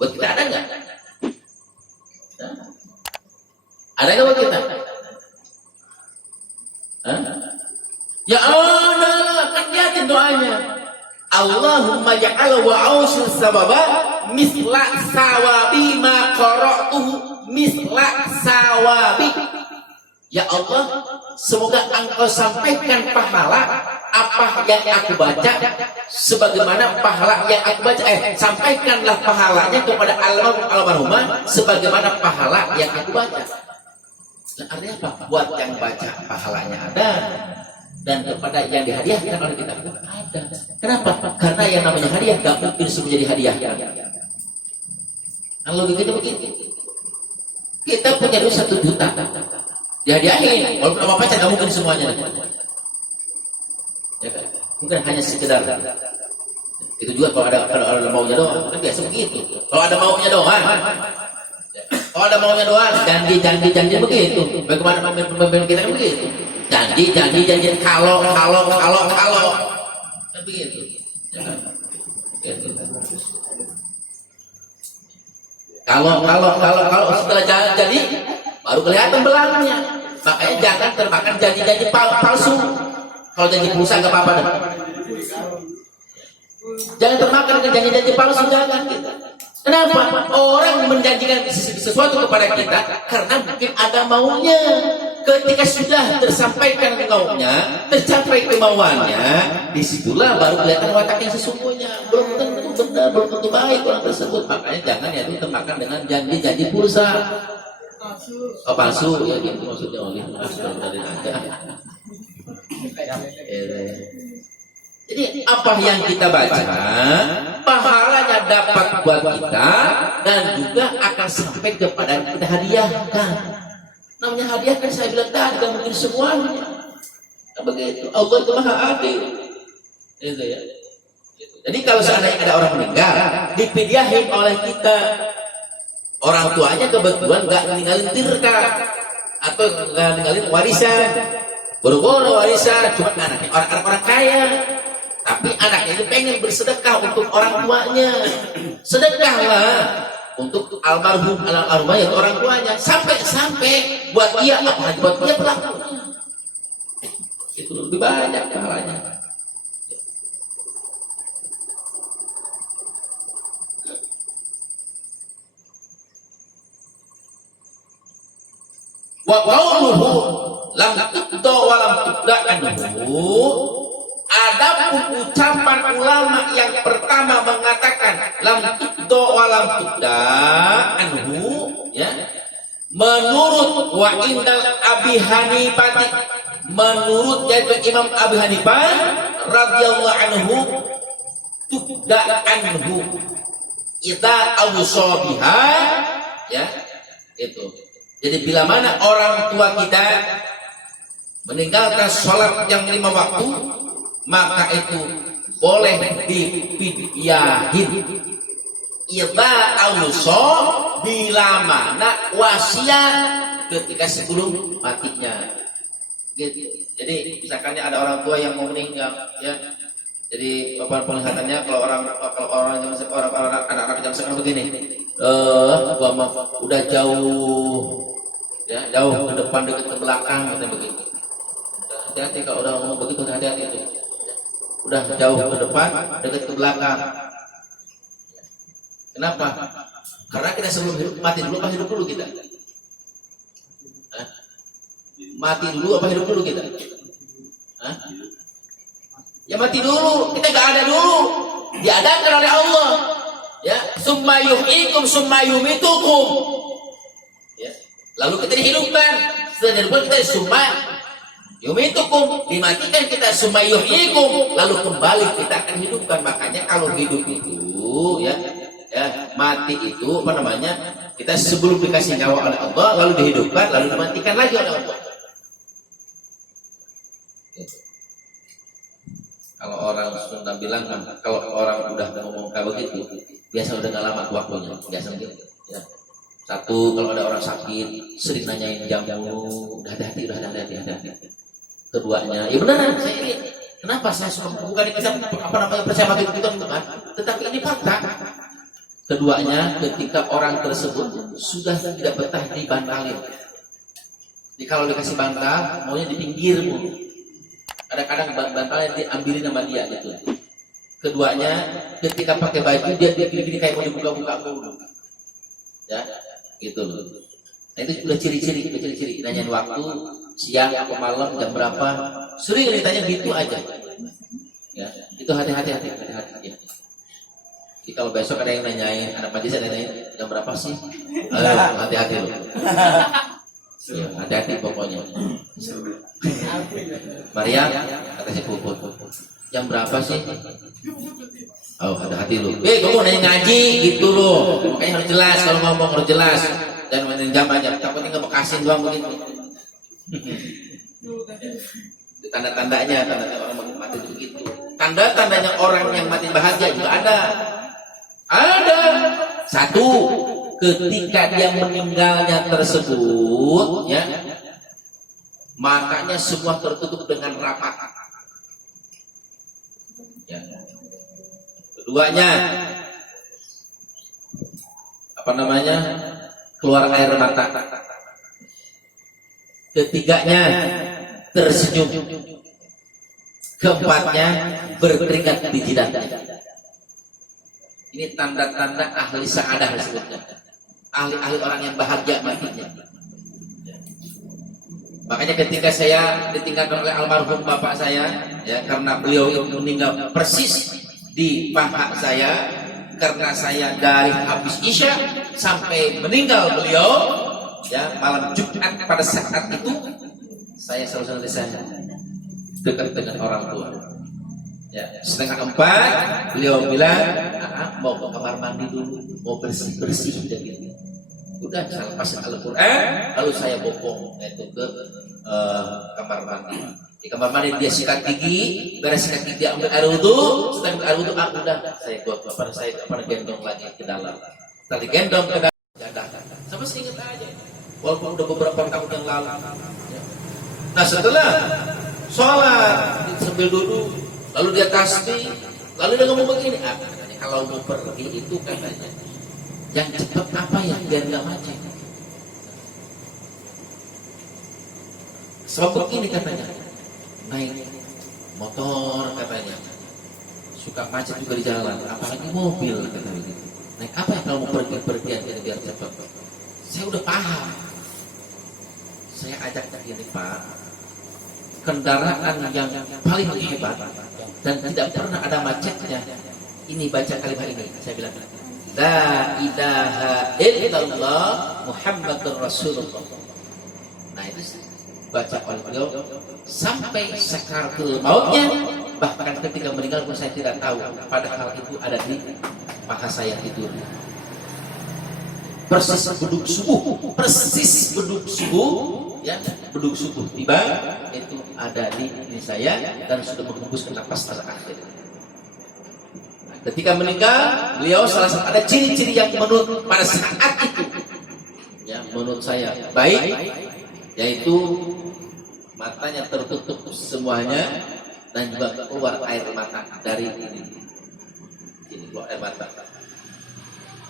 Buat kita ada nggak? Ada nggak buat kita? Hah? Ya Allah, kan Ingatin doanya. Allahumma ja'al wa ausil sababa misla sawabi ma qara'tuhu misla sawabi. Ya Allah, semoga Engkau sampaikan pahala apa yang aku baca sebagaimana pahala yang aku baca. Sampaikanlah pahalanya kepada almarhumah sebagaimana pahala yang aku baca. Nah, artinya apa? Buat yang baca pahalanya ada, dan kepada yang dihadiahkan oleh kita pun ada. Kenapa? Karena yang namanya hadiah gak mungkin semua jadi hadiah. Nah, logikanya begitu. Kita punya duit 1 juta, dihadiahin. Walaupun apa pacar gak mungkin semuanya. Ya kan? Mungkin hanya sekedar. Itu juga kalau ada maunya doang. Kan biasa begitu. Kalau ada maunya doang. Kalau ada maunya doang, janji begitu. Bagaimana pemimpin kita kan begitu. Janji, kalau kan begitu. Ya kan? Gitu. Kalau setelah jadi baru kelihatan belangnya. Makanya jangan termakan janji-janji palsu. Kalau janji pulsa nggak apa-apa dah. Jangan termakan ke janji-janji palsu, jangan kita. Kenapa? Orang menjanjikan sesuatu kepada kita karena mungkin ada maunya. Ketika sudah tersampaikan maunya, tercapai kemauannya, disitulah baru kelihatan watak yang sesungguhnya. Belum tentu benar, belum tentu baik orang tersebut. Makanya jangan ya itu termakan dengan janji-janji pulsa. Oh, palsu ya gitu maksudnya oleh Jadi apa yang kita baca pahalanya dapat buat kita dan juga akan sampai kepada kita hadiahkan. Namanya hadiah kan saya bilang tadi gak mungkin semuanya. Nah, begitu. Allah itu maha adil. Gitu ya. Jadi kalau seandainya ada orang meninggal dipidyahin oleh kita, orang tuanya kebetulan gak ninggalin tirka atau gak ninggalin warisan, boro-boro warisan cuma anaknya orang kaya. Tapi anaknya ini pengen bersedekah untuk orang tuanya. Sedekahlah untuk almarhumah yaitu orang tuanya. Sampai buat dia apa? Buat dia pelakunya. Itu lebih banyak pahalanya. Wa qauluhu lam tuqda wa lam tuqda anhu. Adapun ucapan ulama yang pertama mengatakan lam tuqda wa lam tuqda anhu, ya, menurut wa indal Abi Hanifah, menurut yaitu Imam Abi Hanifah radhiyallahu anhu, tuqda anhu idza awsa biha, ya, itu. Jadi bila mana orang tua kita meninggalkan sholat yang 5 waktu, maka itu boleh dipidyahin. Idza awsa, bila mana wasiat ketika sebelum matinya. Gitu. Jadi misalkannya ada orang tua yang mau meninggal, ya. Jadi penglihatannya kalau orang anak-anak jam sekarang begini, gua mah udah jauh, ya, jauh ke depan dekat ke belakang, gitu begitu. Hati-hati kalau udah ngomong begitu, hati-hati itu. Udah jauh ke depan, dekat ke belakang. Kenapa? Karena kita sebelum hidup, mati dulu apa hidup dulu kita? Hah? Mati dulu apa hidup dulu kita? Hah? Ya mati dulu, kita gak ada dulu. Diadakan oleh Allah. Ya, summa yuhyikum summa yumitukum. Ya. Lalu kita dihidupkan. Setelah dihidupkan kita summa yumitukum, dimatikan kita summa yuhyikum, lalu kembali kita akan hidupkan. Makanya kalau hidup itu, ya, mati itu apa namanya? Kita sebelum dikasih nyawa oleh Allah, lalu dihidupkan, lalu dimatikan lagi oleh Allah. Kalau orang Sunda bilang, kalau orang udah ngomong kayak begitu, biasa udah gak lama waktunya, biasa gitu. Ya. Satu, kalau ada orang sakit, sering nanyain jamu, udah hati-hati. Keduanya, ya benar, saya ini, kenapa saya suka bukan kita apa namanya percaya mati itu kan, tetapi ini fakta. Keduanya, ketika orang tersebut sudah tidak betah dibantalin. Jadi kalau dikasih bantal, maunya di pinggirmu. Kadang-kadang bantalnya diambilin sama dia gitu. Keduanya, ketika pakai baju dia gini-gini kayak mau dibuka-buka mulu. Ya, gitu loh. Nah itu udah ciri-ciri, nanyain waktu siang atau malam jam berapa, sering ditanya gitu aja. Ya, itu hati-hati ya. Jadi kalau besok ada yang nanyain, ada majelis ada yang nanyain jam berapa sih? Ayo, hati-hati loh. Ya, hati-hati pokoknya. Maria, kata si Puput, jam berapa sih? Oh, hati-hati lu. Kamu nanya ngaji gitu loh. Makanya harus jelas kalau ngomong harus jelas. Jangan mainin jam aja. Takutnya ngebekasin doang begitu. Tanda-tandanya orang mati begitu. Tanda-tandanya orang yang mati bahagia juga ada. Ada. Satu, ketika dia meninggalnya tersebut, ya, matanya semua tertutup dengan rapat. Ya. Keduanya, keluar air mata. Ketiganya, tersenyum. Keempatnya, berkeringat di jidatnya. Ini tanda-tanda ahli sa'adah disebutnya. Ahli-ahli orang yang bahagia matinya. Makanya ketika saya ditinggalkan oleh almarhum bapak saya, ya, karena beliau itu meninggal persis di paha saya, karena saya dari habis isya sampai meninggal beliau, ya, malam Jumat pada saat itu saya selalu selesai dekat dengan orang tua. Ya, 3:30 beliau bilang, mau ke kamar mandi dulu, mau bersih-bersih gitu. Udah saya lepasin Al-Quran, lalu saya bopong itu ke kamar mandi. Di kamar mandi dia sikat gigi, beres sikat gigi dia ambil air wudhu, setelah ambil air wudhu, udah saya buat saya gendong lagi ke dalam. Setelah digendong ke dalam, sampai saya ingat aja, walaupun udah beberapa tahun yang lalu. Ya. Nah setelah sholat sambil duduk, lalu dia tasbih, lalu dia ngomong begini, kalau mau pergi itu katanya yang cepat apa ya biar nggak macet. Sebab begini katanya, naik motor katanya suka macet juga di jalan, apalagi mobil katanya gitu. Naik apa ya kalau mau pergi-pergian biar cepat. Saya udah paham. Saya ajak ini Pak, kendaraan yang paling hebat dan tidak pernah ada macetnya, ini baca kalimat ini. Saya bilang, la ilaha illallah Muhammadur Rasulullah. Nah itu baca oleh beliau sampai sakaratul mautnya, bahkan ketika meninggal pun saya tidak tahu, padahal itu ada di paha saya tidur. Persis beduk subuh, ya, beduk subuh tiba itu ada di ini saya dan sudah menghembuskan nafas terakhir. Ketika meninggal, beliau salah satu ada ciri-ciri yang menurut pada saat itu, ya, menurut saya baik, yaitu matanya tertutup semuanya dan juga keluar air mata dari ini keluar air mata.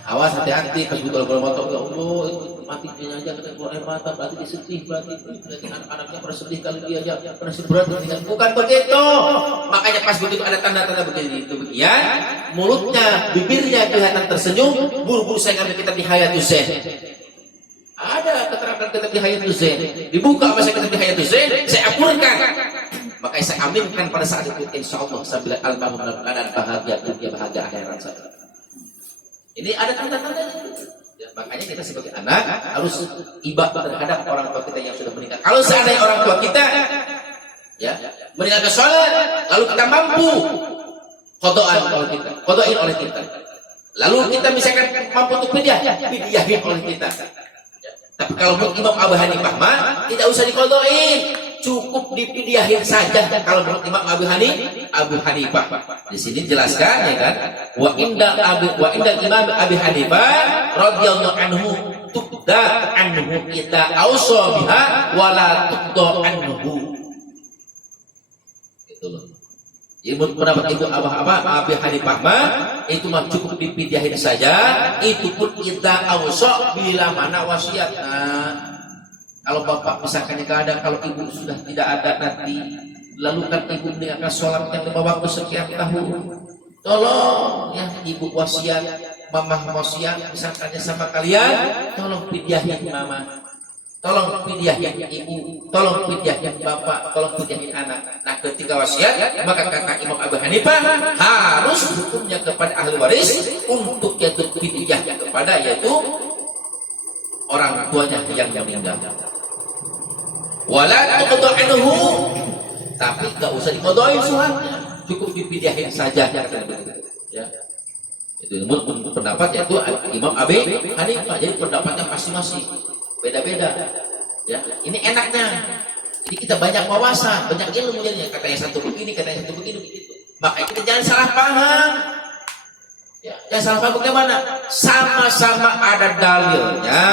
Awas hati-hati pas betul kalau motor, ya Allah itu matinya aja keluar air mata, berarti disedih, berarti anak-anaknya pernah sedih kali dia aja pernah sedih berat. Bukan begitu. Makanya pas begitu ada tanda-tanda begini itu begian, mulutnya, bibirnya kelihatan tersenyum, buru-buru saya ngambil kitab di Hayatus Zain. Ada keterangan kitab di Hayatus Zain. Dibuka sama saya kitab di Hayatus Zain, saya akurkan. Makanya saya aminkan pada saat itu, insyaallah sambil almarhum dalam keadaan bahagia dunia bahagia akhirat saya. Ini ada tanda-tandanya. Ya, makanya kita sebagai anak harus iba terhadap orang tua kita yang sudah meninggal. Kalau seandainya orang tua kita, ya, meninggalkan sholat, lalu kita mampu kodoin oleh kita, lalu kita misalkan mampu untuk pidiyahin oleh kita. Ya. Tapi kalau menurut Imam Abu Hanifah tidak usah dikodoin, cukup dipidiyahin saja. Kalau menurut Imam Abu Hanifah, di sini jelaskan, ya kan, wa indal Imam Abu Hanifah radhiyallahu anhu tuqda anhu kita auso biha wala tuqda anhu. Itu loh. Ibu pendapat Ibu Abu Hanifah itu mah cukup dipidiyahin saja, itu pun kita auso bila mana wasiat. Nah, kalau bapak misalkan nggak ada, kalau ibu sudah tidak ada nanti, Lalu kan ibu meninggalkan sholat yang 5 waktu sekian tahun. Tolong ya ibu wasiat, mamah wasiat misalkannya sama kalian, tolong pidyahin mama, tolong pidyahin ibu, tolong pidyahin bapak, tolong pidyahin anak. Nah ketika wasiat, maka kakak Imam Abu Hanifah harus hukumnya kepada ahli waris untuk jatuh pidyah kepada yaitu orang tuanya yang meninggal. Wala tuqdu anhu, tapi gak usah dikodoin sholatnya, cukup dipidyahin saja. Ya. Itu menurut pendapat yaitu Imam Abu Hanifah. Jadi pendapatnya masing-masing beda-beda. Ya, ini enaknya. Jadi kita banyak wawasan, banyak ilmu jadinya. Katanya satu begini, katanya satu begini, begitu. Makanya kita jangan salah paham. Ya, jangan salah paham bagaimana? Sama-sama ada dalilnya,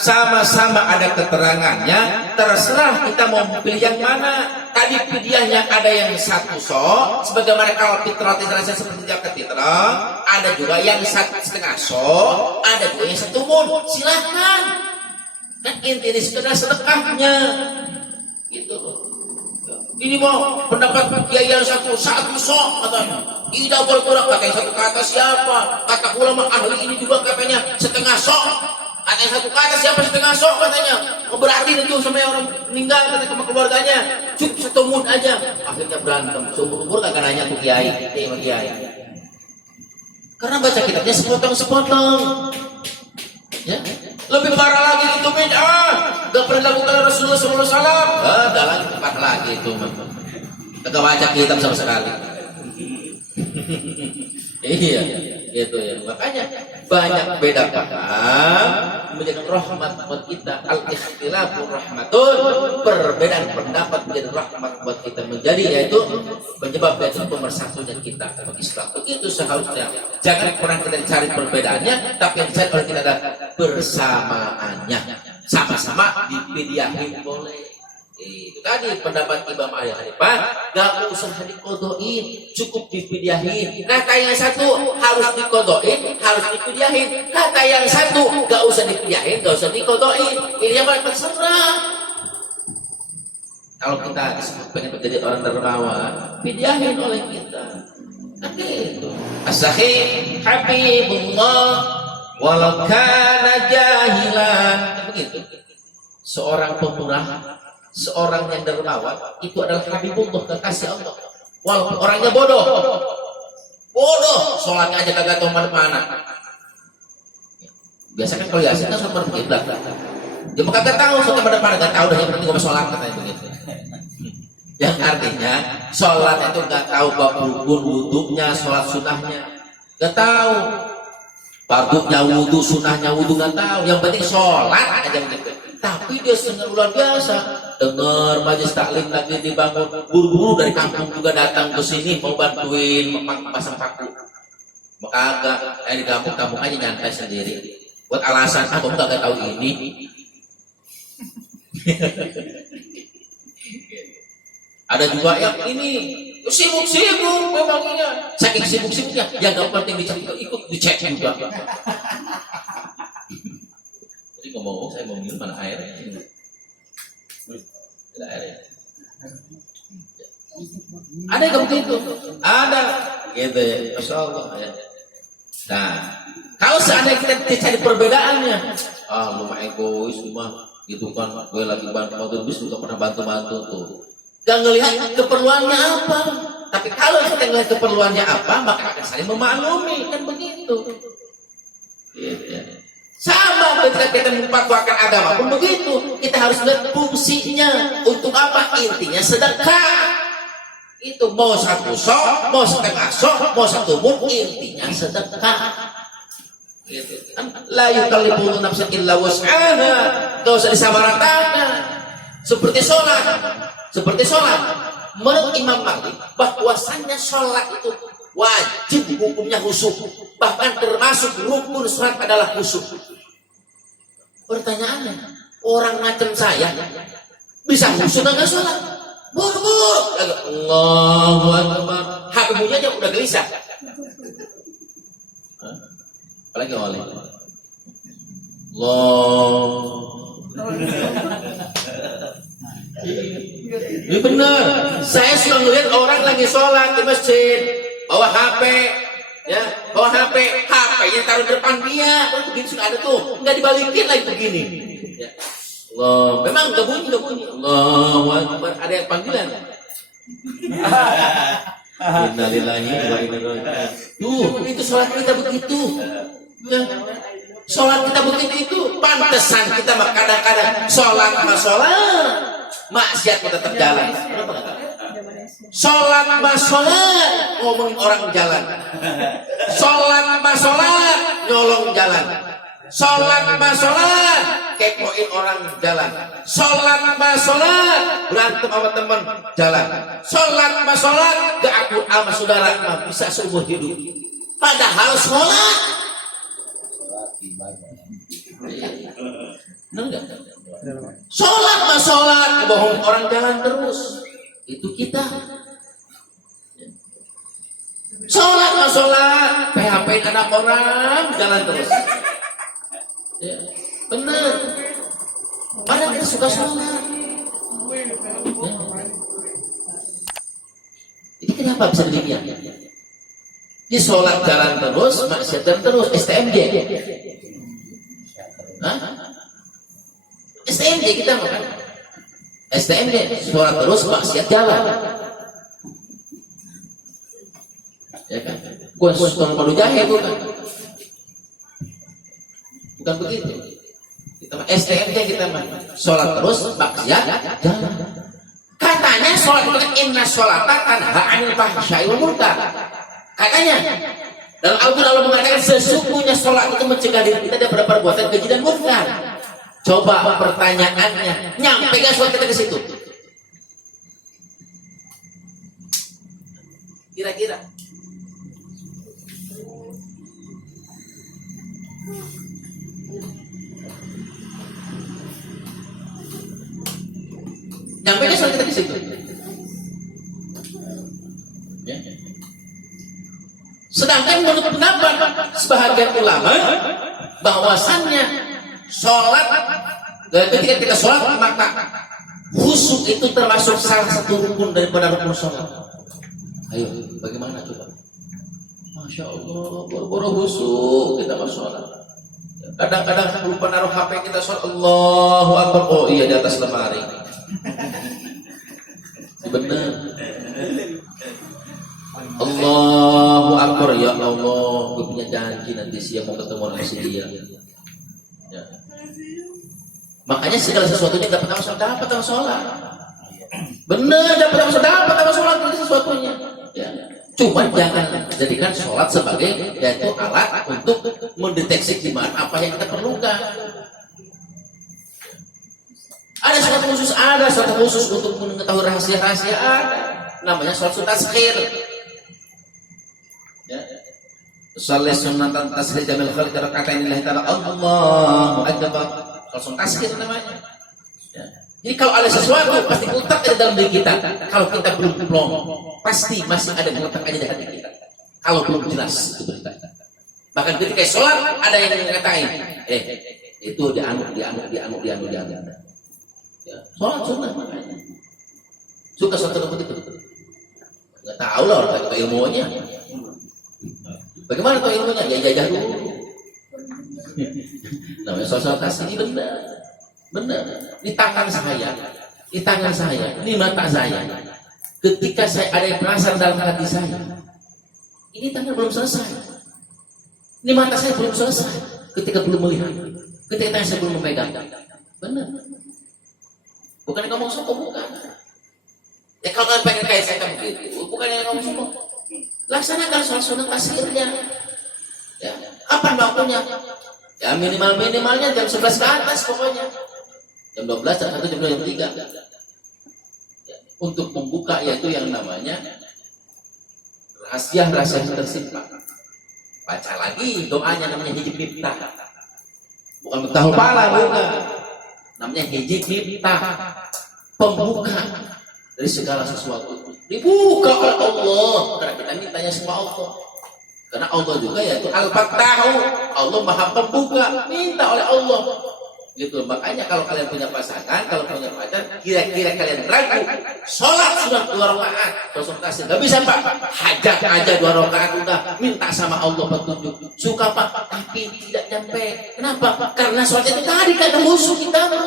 sama-sama ada keterangannya. Terserah kita mau pilih yang mana. Tadi pidyahnya ada yang satu sok, sebagaimana kalau fitrah dijelaskan seperti zakat fitrah, ada juga yang 1,5 sok, ada juga yang 1 mun. Silakan. Kan inti di situ adalah sedekahnya. Gitu. Ini mau pendapat kiai yang satu sok katanya. Tidak boleh kurang, katanya satu kata siapa? Kata ulama ahli ini juga katanya 1,5 sok. Katanya satu kata siapa 1,5 sok katanya. Berarti itu sama orang meninggal katanya sama keluarganya. Cukup 1 mun aja. Akhirnya berantem. Seumur-umur kagak nanya tuh kiai, kiai. Karena baca kitabnya sepotong-sepotong. Ya. Lebih parah lagi itu bid'ah. Gak pernah dilakukan Rasulullah SAW. Gak lagi parah lagi itu. Gak baca kitab sama sekali. Iya, gitu ya. Makanya banyak beda paham menjadi rahmat buat kita. Al-ikhtilafu rahmatun. Perbedaan pendapat menjadi rahmat buat kita, menjadi yaitu penyebab yaitu pemersatunya kita Islam. Begitu seharusnya. Jangan pernah kita cari perbedaannya, tapi yang dicari oleh kita adalah bersamaannya. Sama-sama dipidyahin boleh. Itu tadi pendapat Imam Abu Hanifah, gak usah dikodoin, cukup dipidyahin. Kata yang satu harus dikodoin, harus dipidyahin. Kata yang satu gak usah dipidyahin, gak usah dikodoin. Ini yang terserah. Kalau kita pengen menjadi orang dermawan, pidyahin oleh kita. Tapi itu as-sahih habibullah walau kana jahilan. Begitu. Seorang pemurah, seorang yang dermawan itu adalah habibullah, kekasih Allah. Walaupun orangnya bodoh, sholatnya aja kagak tahu mana. Biasa kan kalau yasin kan sholat berkiblat. Dia mah kagak tahu sholat mana, kagak tahu dah, yang penting gua sholat katanya begitu. Yang artinya sholat itu gak tahu bab rukun wudhunya, sholat sunahnya gak tahu, fardunya wudhu, sunahnya wudhu gak tahu. Yang penting sholat aja begitu. Tapi dia sangat luar biasa. Dengar majelis taklim lagi dibangun, buru-buru dari kampung juga datang ke sini mau bantuin pasang paku. Maka agak di kampung aja nyantai sendiri. Buat alasan aku nggak tahu ini. Ada juga yang ini sibuk memangnya, saking sibuk-sibuknya yang nggak penting dicek ikut dicek juga. Jadi ngomong saya mau minum mana air? Tidak air ya? Ada yang begitu? Ada, gitu ya. Masya Allah ya. Nah, kalau seandainya kita cari perbedaannya, lu mah egois, lu mah gitu kan, gue lagi bantu bis juga pernah bantu tuh. Gak ngelihat keperluannya apa. Tapi kalau kita ngelihat keperluannya apa, maka akan saling memaklumi, kan begitu. Gitu ya. Sama ketika kita memfatwakan agama pun begitu. Kita harus lihat fungsinya. Untuk apa? Intinya sedekah. Itu mau 1 sok, mau 1,5 sok, mau 1 mun, intinya sedekah. Gitu. La yukallifu nafsan illa wus'aha. Gak usah disamaratakan. Seperti sholat. Menurut Imam Malik, bahwasannya sholat itu wajib hukumnya khusyuk. Bahkan termasuk rukun sholat adalah khusyuk. Pertanyaannya, orang macam saya bisa khusyuk nggak sholat? Buru-buru, Allahu Akbar, habibnya aja udah gelisah. Apalagi oleh Allah. Ini benar. Saya suka ngeliat orang lagi sholat di masjid, bawa HP, ya, bawa HP-nya taruh di depan dia. Begini suka ada tuh, nggak dibalikin lagi begini. Ya. Allah, memang nggak bunyi. Allahu Akbar, ada yang panggilan. Innalillahi wa inna ilaihi raji'un. Tuh, itu sholat kita begitu. Ya. Sholat kita begitu itu pantesan kita kadang-kadang sholat sama sholat maksiat kita tetap jalan. Sholat sama sholat ngomongin orang jalan. Sholat sama sholat nyolong jalan. Sholat sama sholat kepoin orang jalan. Sholat sama sholat berantem sama teman jalan. Sholat sama sholat gak akur sama saudara bisa seumur hidup. Padahal sholat sholat mas sholat bohong orang jalan terus itu kita. Sholat mas sholat PHP anak orang jalan terus. Ya, benar. Padahal kita suka sholat. Ya. Ini kenapa bisa demikian? Di sholat jalan terus, maksiat jalan terus, STMJ. Hah? STMJ kita makan. STMJ, sholat terus, maksiat jalan. Ya kan? Gua suka malu jahe bukan? Bukan begitu. Kita STMJ kita mah. Sholat terus, maksiat jalan. Katanya sholat itu kan inna sholata tanha 'anil fahsya'i wal munkar. Katanya dalam Al-Quran Allah mengatakan sesungguhnya sholat itu mencegah diri kita daripada perbuatan keji dan munkar. Coba pertanyaannya, nyampe gak sholat kita ke situ? Kira-kira. Nyampe gak sholat kita ke situ? Ya. Sedangkan menurut pendapat sebahagian ulama bahwasannya sholat ketika kita sholat maka khusyuk itu termasuk salah satu rukun daripada rukun sholat. Ayo, bagaimana coba? Masya Allah, boro-boro khusyuk kita mau sholat. Kadang-kadang lupa naruh HP kita sholat. Allahu Akbar. Oh iya di atas lemari. Benar. Allahu Akbar, ya Allah, gue punya janji nanti siang mau ketemu sama si dia. Ya. Makanya segala sesuatunya dapat sama sholat. Bener, dapat sama sholat itu sesuatunya. Ya. Cuma jangan jadikan sholat sebagai yaitu alat untuk mendeteksi di mana apa yang kita perlukan. Ada sholat khusus untuk mengetahui rahasia-rahasia ada. Namanya sholat tazkir. Ya. Shalli sunnatan tasbih jamil khalid rakaatain lillahi ta'ala Allahu akbar. Langsung tasbih namanya. Ya. Jadi kalau ada sesuatu pasti letak ada dalam diri kita. Kalau kita belum plong, pasti masih ada yang letak aja di hati kita. Kalau belum jelas itu berita. Bahkan ketika sholat ada yang ngatain, itu dianu. Ya. Sholat sunnah makanya. Suka sholat begitu. Nggak tahu lah orang tahu ilmunya. Bagaimana tahu ilmunya? Ya jajah dulu. Namanya sholat ini benar. Di tangan saya, ini mata saya. Ketika saya ada yang penasaran dalam hati saya, ini tangan belum selesai. Ini mata saya belum selesai. Ketika belum melihat, ketika tangan saya belum memegang, benar. Bukan yang ngomong sombong, bukan. Ya kalau kalian pengen kayak saya begitu, bukan yang ngomong sombong. Laksanakan sholat sunnah tasbihnya. Ya, apa waktunya? Ya minimalnya jam 11 ke atas pokoknya. Jam 12, jam 1, jam 2, jam 3. Ya, untuk membuka yaitu yang namanya rahasia yang tersimpan. Baca lagi doanya namanya hijib miftah. Bukan miftahul pala, bukan. Namanya hijib miftah. Pembuka dari segala sesuatu. Dibuka oleh Allah karena kita mintanya semua Allah. Karena Allah juga yaitu Al-Fattahu, Allah Maha Pembuka, minta oleh Allah. Gitu. Makanya kalau kalian punya pasangan, kalau punya pacar, kira-kira kalian ragu, sholat sudah 2 rakaat, konsultasi, nggak bisa Pak, hajat aja 2 rakaat udah, minta sama Allah petunjuk. Suka Pak, tapi tidak nyampe. Kenapa? Karena sholat itu tadi kagak musuh kita mah.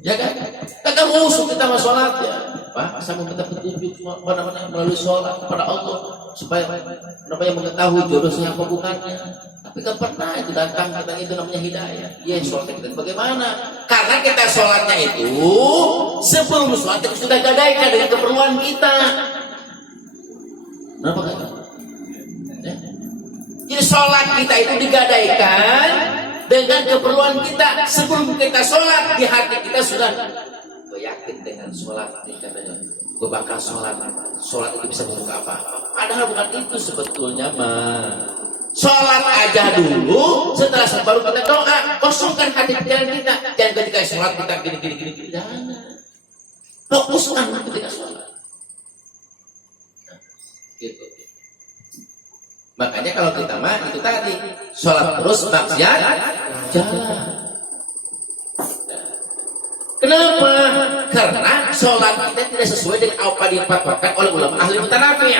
Ya kan? Kagak musuh kita sama sholat ya. Pak, saya minta petunjuk melalui sholat kepada Allah supaya mengetahui jodohnya apa bukannya. Tapi kan pernah itu datang katanya itu namanya hidayah. Ya sholat kita bagaimana? Karena kita sholatnya itu sebelum sholat itu sudah gadaikan dengan keperluan kita. Kenapa kan? Ya. Jadi sholat kita itu digadaikan dengan keperluan kita. Sebelum kita sholat di hati kita sudah yakin dengan sholat ini katanya gue bakal sholat itu bisa membuka apa, padahal bukan itu sebetulnya mah. Sholat aja dulu, setelah sholat baru kita doa, kosongkan hati pikiran kita. Jangan ketika sholat kita gini jangan, fokuskan ketika sholat. Nah, gitu. Makanya kalau kita mah itu tadi sholat terus maksiat jalan. Kenapa? Karena sholat kita tidak sesuai dengan apa yang difatwakan oleh ulama ahli mutanafi'.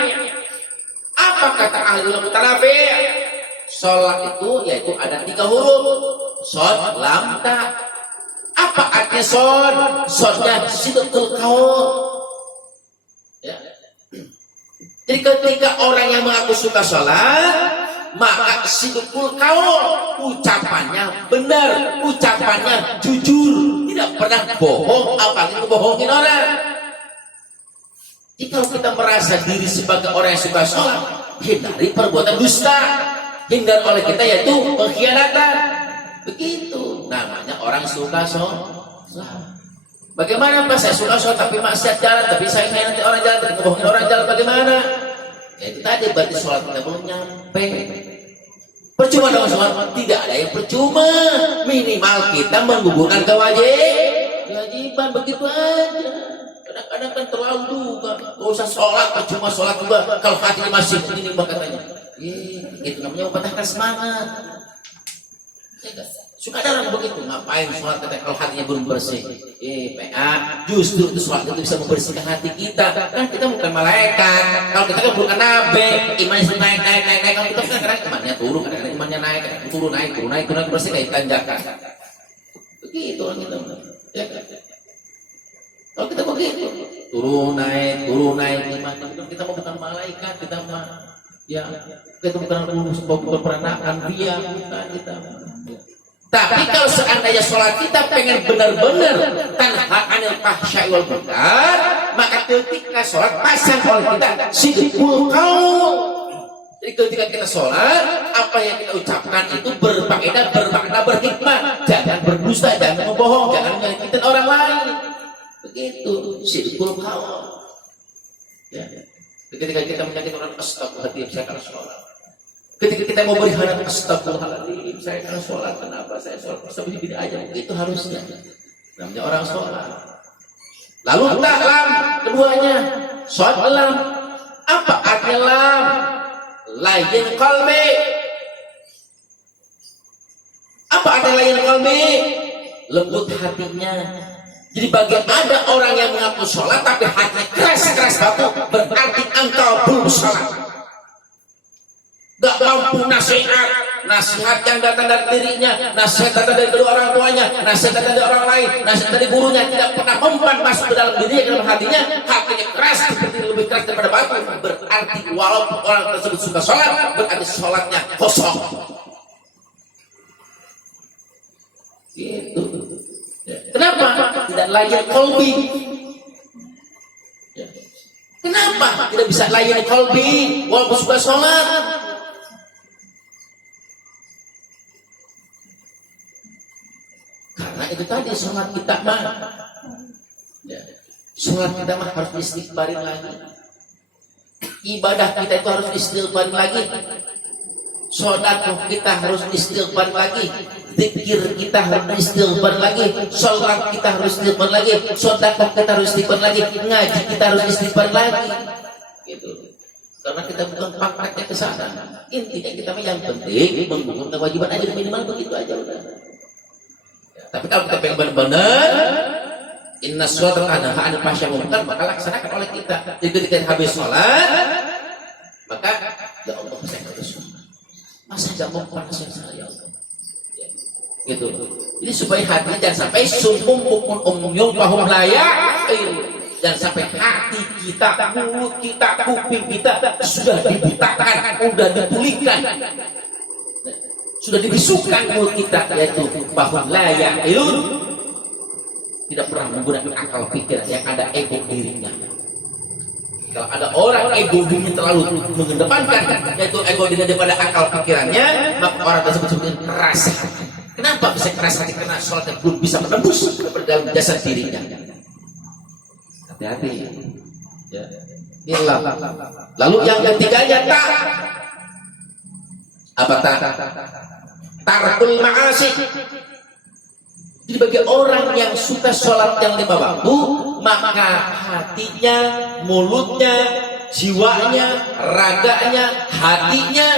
Apa kata ahli ulama mutanafi'? Sholat itu yaitu ada 3 huruf. Shod, lam, ta. Apa artinya shod? Shodnya sidqul qaul. Ya. Jadi ketika orang yang mengaku suka sholat, maka sidqul qaul, ucapannya benar, ucapannya jujur, tidak pernah bohong, apalagi ngebohongin orang. Jadi kalau kita merasa diri sebagai orang yang suka sholat, hindari perbuatan dusta, hindari oleh kita yaitu pengkhianatan. Begitu namanya orang suka sholat. Bagaimana Pak, saya suka sholat tapi maksiat jalan, tapi saya nanti orang jalan, tapi ngebohongin orang jalan, bagaimana? Ya itu tadi berarti sholat kita belum nyampe. Percuma dong sholat, tidak ada yang percuma. Minimal kita menggugurkan kewajiban, begitu aja. Kadang-kadang kan terlalu juga, gak usah sholat, percuma sholat juga. Kalau hatinya masih ini katanya, itu namanya mematahkan semangat. Suka ada orang begitu, ngapain sholat kalau hatinya belum bersih? PA, justru itu sholat itu bisa membersihkan hati kita. Kan kita bukan malaikat, kalau kita kan bukan nabi, imannya sudah naik. Kalau kita kan kadang imannya turun, kadang imannya naik, turun naik, bersih kayak tanjakan. Begitu orang kita. Ya, kalau kita begitu, turun naik, imannya kita bukan malaikat, kita mah ya kita bukan peranakan dia, bukan kita. Tapi kalau seandainya sholat kita pengen benar-benar tanha anil fahsya'i wal munkar, maka ketika sholat pasang oleh kita sidqul qaul. Jadi ketika kita sholat, apa yang kita ucapkan itu berfaedah, bermakna, berhikmah. Jangan berdusta, jangan membohong, jangan menyakitkan orang lain. Begitu sidqul qaul. Ya. Ketika kita menyakitkan orang, astagfirullahaladzim, saya akan sholat. Ketika kita mau berharap astagfirullahaladzim, saya akan sholat, kenapa saya sholat? Astagfirullah aja, itu harusnya. Namanya orang sholat. Lalu lam, keduanya, sholat lam. Apa artinya lam? Layin qalbi. Apa artinya layin qalbi? Lembut hatinya. Jadi bagi ada orang yang mengaku sholat tapi hatinya keras batu, berarti engkau belum sholat. Gak mampu nasihat yang datang dari dirinya, nasihat datang dari kedua orang tuanya, nasihat datang dari orang lain, nasihat dari gurunya, tidak pernah mempan masuk ke dalam dirinya, ke dalam hatinya keras seperti lebih keras daripada batu. Berarti walaupun orang tersebut suka sholat, berarti sholatnya kosong. Gitu. Kenapa? Tidak layak kolbi. Kenapa tidak bisa layak kolbi walaupun suka sholat? Karena itu tadi sholat kita mah, ya, sholat kita mah harus istighfarin lagi. Ibadah kita itu harus istighfarin lagi. Sedekah kita harus istighfar lagi. Zikir kita harus istighfar lagi. Sholat kita harus istighfar lagi. Sedekah kita harus istighfar lagi. Ngaji kita harus istighfar lagi. Gitu. Karena kita bukan prakteknya ke sana. Intinya kita yang penting menggugurkan kewajiban aja minimal begitu aja udah. Ya, tapi kalau kita pengen benar-benar inna sholata tanha 'anil fahsya'i wal munkar, maka laksanakan oleh kita. Jadi ketika habis sholat, maka ya Allah saya harus sholat. Masa nggak mau panasnya saya ya Allah. Ya, gitu. Jadi supaya hati jangan sampai sumpung bukun umyung bahum layak. Jangan sampai hati kita, mulut kita, kuping kita sudah dibutakan, sudah dipulihkan, sudah dibisukan mulut kita, yaitu bahwa layak tidak pernah menggunakan akal pikiran, yang ada ego dirinya. Kalau ada orang ego dirinya terlalu mengedepankan, yaitu ego dirinya daripada akal pikirannya, maka orang tersebut sebutkan keras hati. Kenapa bisa keras hati? Karena sholatnya belum bisa menembus ke dalam jasad dirinya. Hati-hati. Ya. Inilah. Lalu yang ketiganya apa tarkul ma'asi. Jadi bagi orang yang suka sholat yang 5 waktu, maka hatinya, mulutnya, jiwanya, raganya, hatinya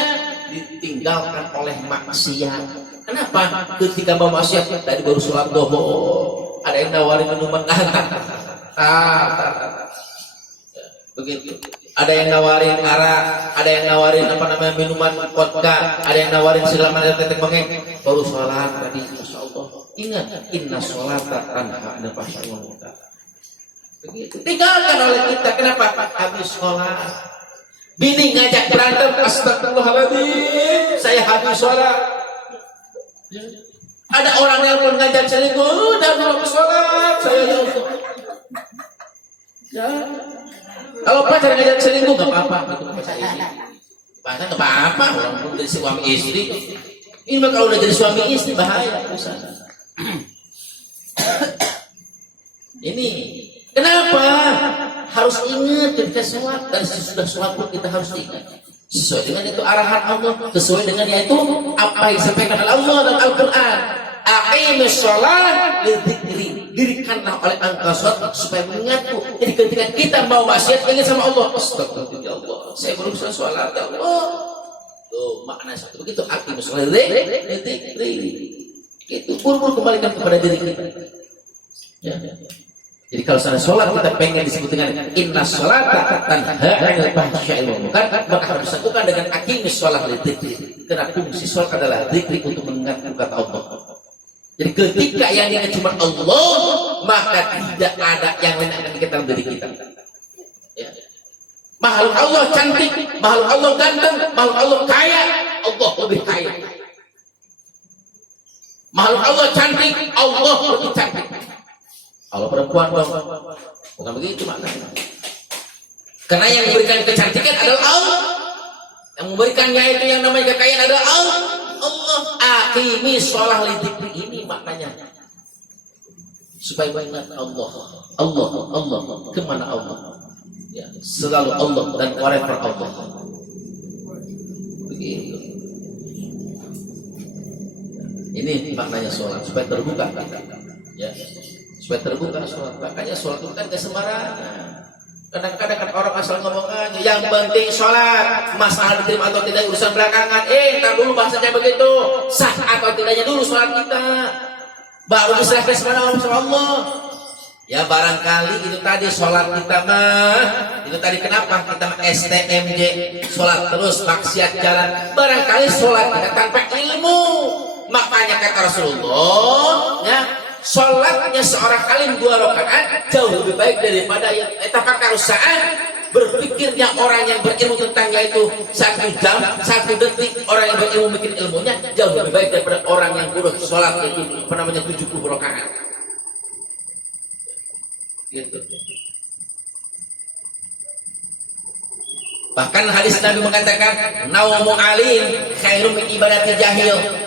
ditinggalkan oleh maksiat. Kenapa? Ketika mau maksiat tadi baru sholat doho, ada yang nawarin minuman begitu. Ada yang nawarin arak, ada yang nawarin minuman vodka, ada yang nawarin segala macam tetek bengek. Baru sholat tadi, masya Allah. Ingat, inna sholata tanha 'anil fahsya'i wal munkar. Begitu. Tinggalkan oleh kita. Kenapa? Habis sholat, bini ngajak berantem, astagfirullahaladzim, saya habis sholat. Ada orang yang pun ngajak selingkuh, dan belum sholat, saya ya Allah. Ya. Kalau pacar ngajak selingkuh nggak apa-apa, itu pacar istri. Pacar nggak apa-apa, orang pun jadi suami istri. Ini mah kalau udah jadi suami istri bahaya urusan. Ini kenapa harus ingat ketika sholat, dan sesudah sholat pun kita harus ingat sesuai dengan itu arahan Allah, sesuai dengan yaitu apa yang disampaikan oleh Allah dan Al-Quran. Aqimus sholat lidzikri, dirikanlah oleh engkau sholat supaya mengingatku. Jadi ketika kita mau maksiat ingat sama Allah, astagfirullah, saya belum selesai sholat ya Allah. Tuh makna satu begitu, aqimus sholat lidzikri. Itu buru-buru kembalikan kepada diri kita. Ya. Jadi kalau sana sholat kita pengen disebut dengan inna sholata tanha 'anil fahsya'i wal munkar, maka harus disatukan dengan aqimus sholat lidzikri. Karena fungsi sholat adalah zikri untuk mengingat kata Allah. Jadi ketika yang diingat cuma Allah, maka tidak ada yang lain akan kita dalam diri kita. Ya. Makhluk Allah cantik, makhluk Allah ganteng, makhluk Allah kaya, Allah lebih kaya. Makhluk Allah cantik, Allah lebih cantik. Allah perempuan dong, bukan begitu maknanya. Karena yang memberikan kecantikan adalah Allah, yang memberikannya itu yang namanya kekayaan adalah Allah. Aqimis sholat lidzikri, ini maknanya supaya mengingat Allah, kemana Allah? Ya, selalu Allah dan forever Allah. Begitu. Ini maknanya sholat supaya terbuka, ya. Supaya terbuka sholat. Makanya sholat itu kan gak sembarangan. Kadang-kadang kan orang asal ngomong aja, yang penting sholat, masalah diterima atau tidak urusan belakangan. Ntar dulu bahasanya begitu, sah atau tidaknya dulu sholat kita, baru diserahkan kepada Allah. Ya barangkali itu tadi sholat kita mah, itu tadi kenapa kita STMJ, sholat terus maksiat jalan. Barangkali sholat kita tanpa ilmu. Makanya kata Rasulullah, ya, sholatnya seorang alim 2 rakaat jauh lebih baik daripada yang tafakkur saat, berpikirnya orang yang berilmu tentangnya itu 1 jam 1 detik. Orang yang berilmu mikir ilmunya jauh lebih baik daripada orang yang bodoh sholat itu 70 rakaat. Gitu. Bahkan hadis Nabi mengatakan naumu alim khairum min ibadati jahil.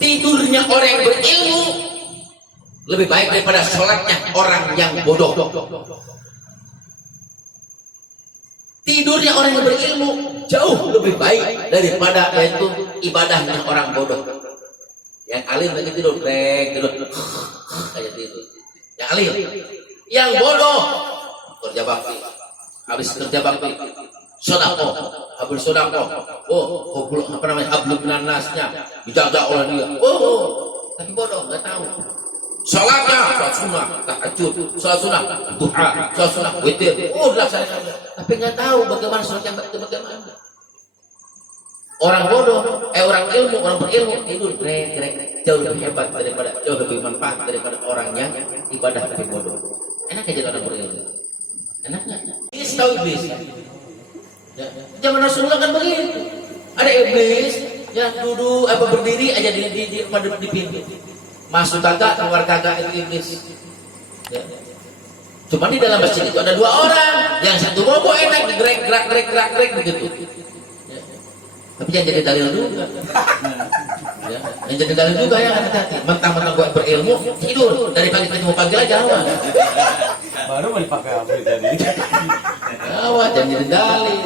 Tidurnya orang yang berilmu lebih baik daripada sholatnya orang yang bodoh. Tidurnya orang yang berilmu jauh lebih baik daripada yaitu ibadahnya orang bodoh. Yang alim lagi tidur, kayak tidur. Yang alim, yang bodoh kerja bakti, habis kerja bakti Sodako, hablum sodako. Apa namanya hablum minannasnya dijaga oleh dia. Tapi bodoh, nggak tahu. Sholatnya, sholat sunnah, tahajud, sholat sunnah, duha, sholat sunnah, witir. Dilaksanakan. Tapi nggak tahu bagaimana sholat yang bagaimana. Orang bodoh, orang berilmu tidur grek jauh lebih hebat daripada jauh lebih manfaat daripada orang yang ibadah tapi bodoh. Enak aja orang berilmu. Enak nggak? Iblis tahu iblis. Ya, zaman Rasulullah kan begitu. Ada iblis yang duduk berdiri aja di pintu. Masuk kagak, keluar kagak itu iblis. Ya. Cuma di dalam masjid itu ada 2 orang, yang satu bobo enak gerak begitu. Tapi jangan jadi dalil juga. Ya, yang jadi dalil juga ya hati-hati. Mentang-mentang gue berilmu, tidur dari pagi ketemu pagi aja awas. Baru mau dipakai apa tadi? Awas, jangan jadi dalil.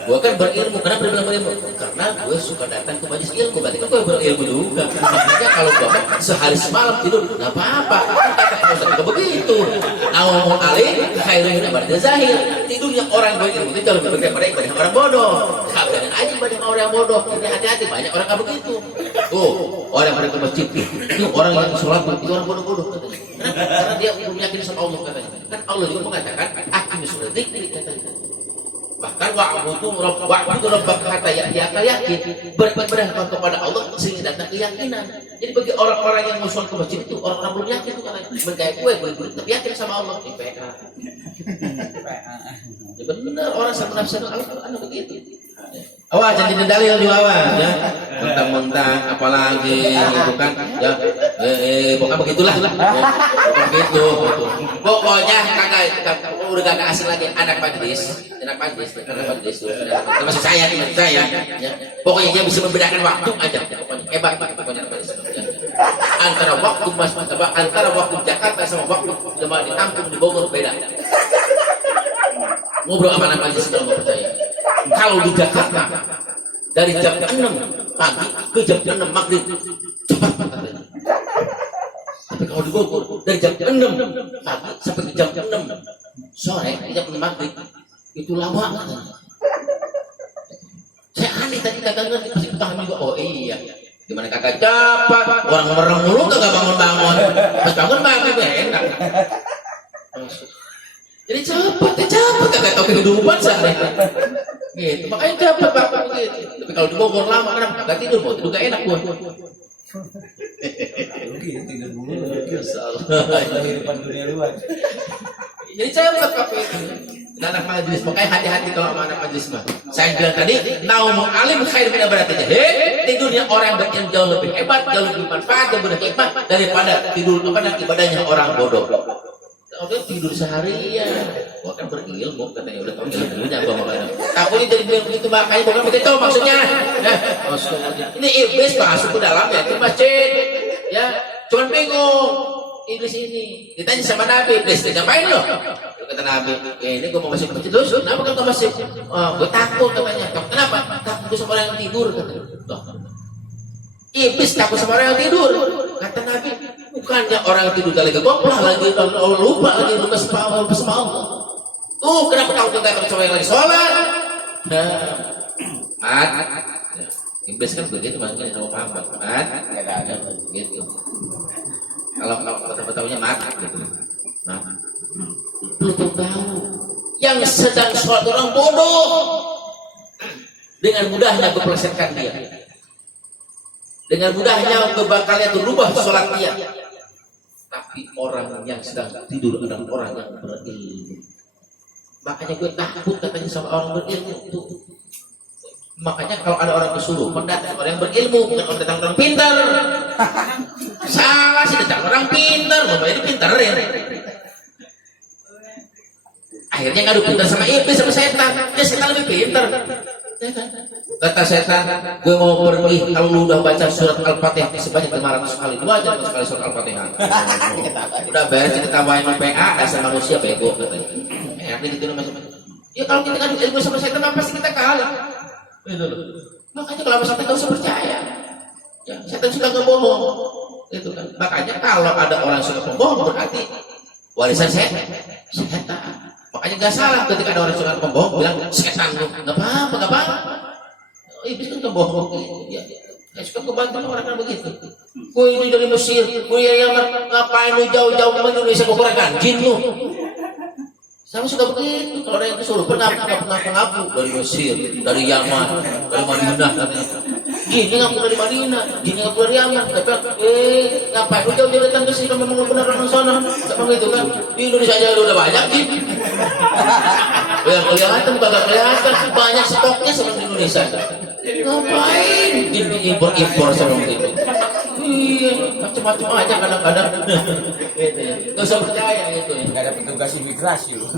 Gue kan berilmu, kenapa dia bilang berilmu? Karena gue suka datang ke majelis ilmu, berarti kan gue berilmu juga. Makanya kalau gue sehari semalam tidur, nggak apa-apa. Kata Pak Ustaz juga begitu. Nawamun alim, khairun min abadil zahir. Tidur yang orang berilmu itu lebih baik daripada ibadah orang bodoh. Kabarin aja ibadah orang yang bodoh. Jadi hati-hati, banyak orang nggak begitu. Orang yang pada ke masjid itu orang yang sholat itu orang bodoh-bodoh katanya. Karena dia meyakini sama Allah katanya. Kan Allah juga mengatakan, aqimis sholat katanya. Bahkan wa'budu rabbaka hatta ya'tiyaka yakin, beribadah kepada Allah sehingga datang keyakinan. Jadi bagi orang-orang yang mau sholat ke masjid itu orang-orang belum yakin itu katanya. Bergaya gue tapi yakin sama Allah. IPA. Ya benar orang sama nafsu Al-Quran begitu. Awas jangan dalil juga awas ya. Mentang-mentang apalagi gitu kan ya. Pokoknya begitulah. Ya. Begitu. Pokoknya udah kagak asing lagi anak majlis termasuk saya ya. Pokoknya dia bisa membedakan waktu aja. Pokoknya hebat pokoknya ya. Antara waktu Jakarta sama waktu di kampung di Bogor beda. Ngobrol sama anak majlis kalau mau percaya. Kalau di Jakarta dari jam 6 pagi ke jam 6 maghrib cepat katanya. Tapi kalau di Bogor dari jam 6 pagi sampai ke jam 6 sore jam 6 maghrib itu lama katanya. Saya aneh tadi kagak ngerti pasti paham juga. Oh iya, gimana kagak cepat orang merem mulu kagak bangun-bangun pas bangun maghrib enak. Jadi cepat kagak tahu kehidupan sana. Gitu, makanya cepat bapak begitu. Tapi kalau di Bogor lama kenapa kagak tidur? Mau tidur gak enak gua. Tidur dulu. Salah. Kehidupan dunia luar. Jadi cepat bapak itu. Anak majlis, makanya hati-hati kalau sama anak majlis mah. Saya bilang tadi, naumun alim khair min abadil zahir. Tidurnya orang yang jauh lebih hebat, jauh lebih manfaat, jauh lebih hikmah daripada tidur ibadahnya orang bodoh. Udah tidur seharian, gua kan berilmu katanya udah tahu ilmunya gua makanya. Takutnya jadi bilang begitu makanya bukan begitu maksudnya. Ini iblis masuk ke dalam ya ke masjid, ya cuman bingung iblis ini. Ditanya sama Nabi, iblis ngapain lo? Kata Nabi, ini gua mau masuk ke masjid. Terus kenapa kau masuk? Gua takut katanya. Kenapa? Takut sama orang yang tidur katanya. Iblis takut sama orang yang tidur. Kata Nabi, bukannya orang yang tidur lagi goblok lagi lupa sama Allah. Kenapa kamu tidak sama yang lagi sholat? Iblis kan begitu makanya sama Muhammad. Gitu. Kalau tahu-tahunya gitu. Belum tahu. Yang sedang sholat orang bodoh dengan mudahnya keplesetkan dia. Dengan mudahnya kebakalnya berubah sholat dia. Tapi orang yang sedang tidur adalah orang yang berilmu. Makanya gue takut katanya sama orang berilmu itu. Makanya kalau ada orang disuruh mendatang orang yang berilmu, bukan orang datang orang pintar. Salah sih datang orang pintar, mau ini pintar ya. Akhirnya ngadu pintar sama iblis sama setan. Dia setan lebih pintar. Kata setan, gue mau pergi kalau lu udah baca surat Al-Fatihah sebanyak 500 kali. Lu aja sekali surat Al-Fatihah. Udah beres kita tambahin PA asal manusia bego katanya. Artinya gitu namanya. Ya kalau kita ngadu ilmu sama setan pasti kita kalah. Gitu loh. Makanya kalau setan gak usah percaya. Ya, setan suka ngebohong. Gitu kan. Makanya kalau ada orang suka ngebohong berarti warisan setan. Makanya Makanya nggak salah ketika ada orang suka pembohong bilang setan lu, nggak apa-apa, nggak apa-apa. Iblis kan pembohong. Ya, suka kebantu orang kan begitu. Gue ini dari Mesir, gue yang ngapain lu jauh-jauh ke Indonesia gue kurang jin lu. Sama suka begitu. Kalau ada yang kesurupan, pernah ngaku dari Mesir, dari Yaman, dari Madinah. Gini ngaku dari Madinah, gini ngaku dari Yaman. Tapi ngapain lu jauh-jauh datang ke sini? Memang benar orang sana. Sama gitu kan? Di Indonesia aja udah banyak jin. Ya kelihatan, kagak kelihatan. Banyak stoknya sama di Indonesia. Ngapain jin impor sama gitu? Iya, macam-macam aja kadang-kadang. Gak usah percaya gitu ya. Nggak ada petugas imigrasi loh.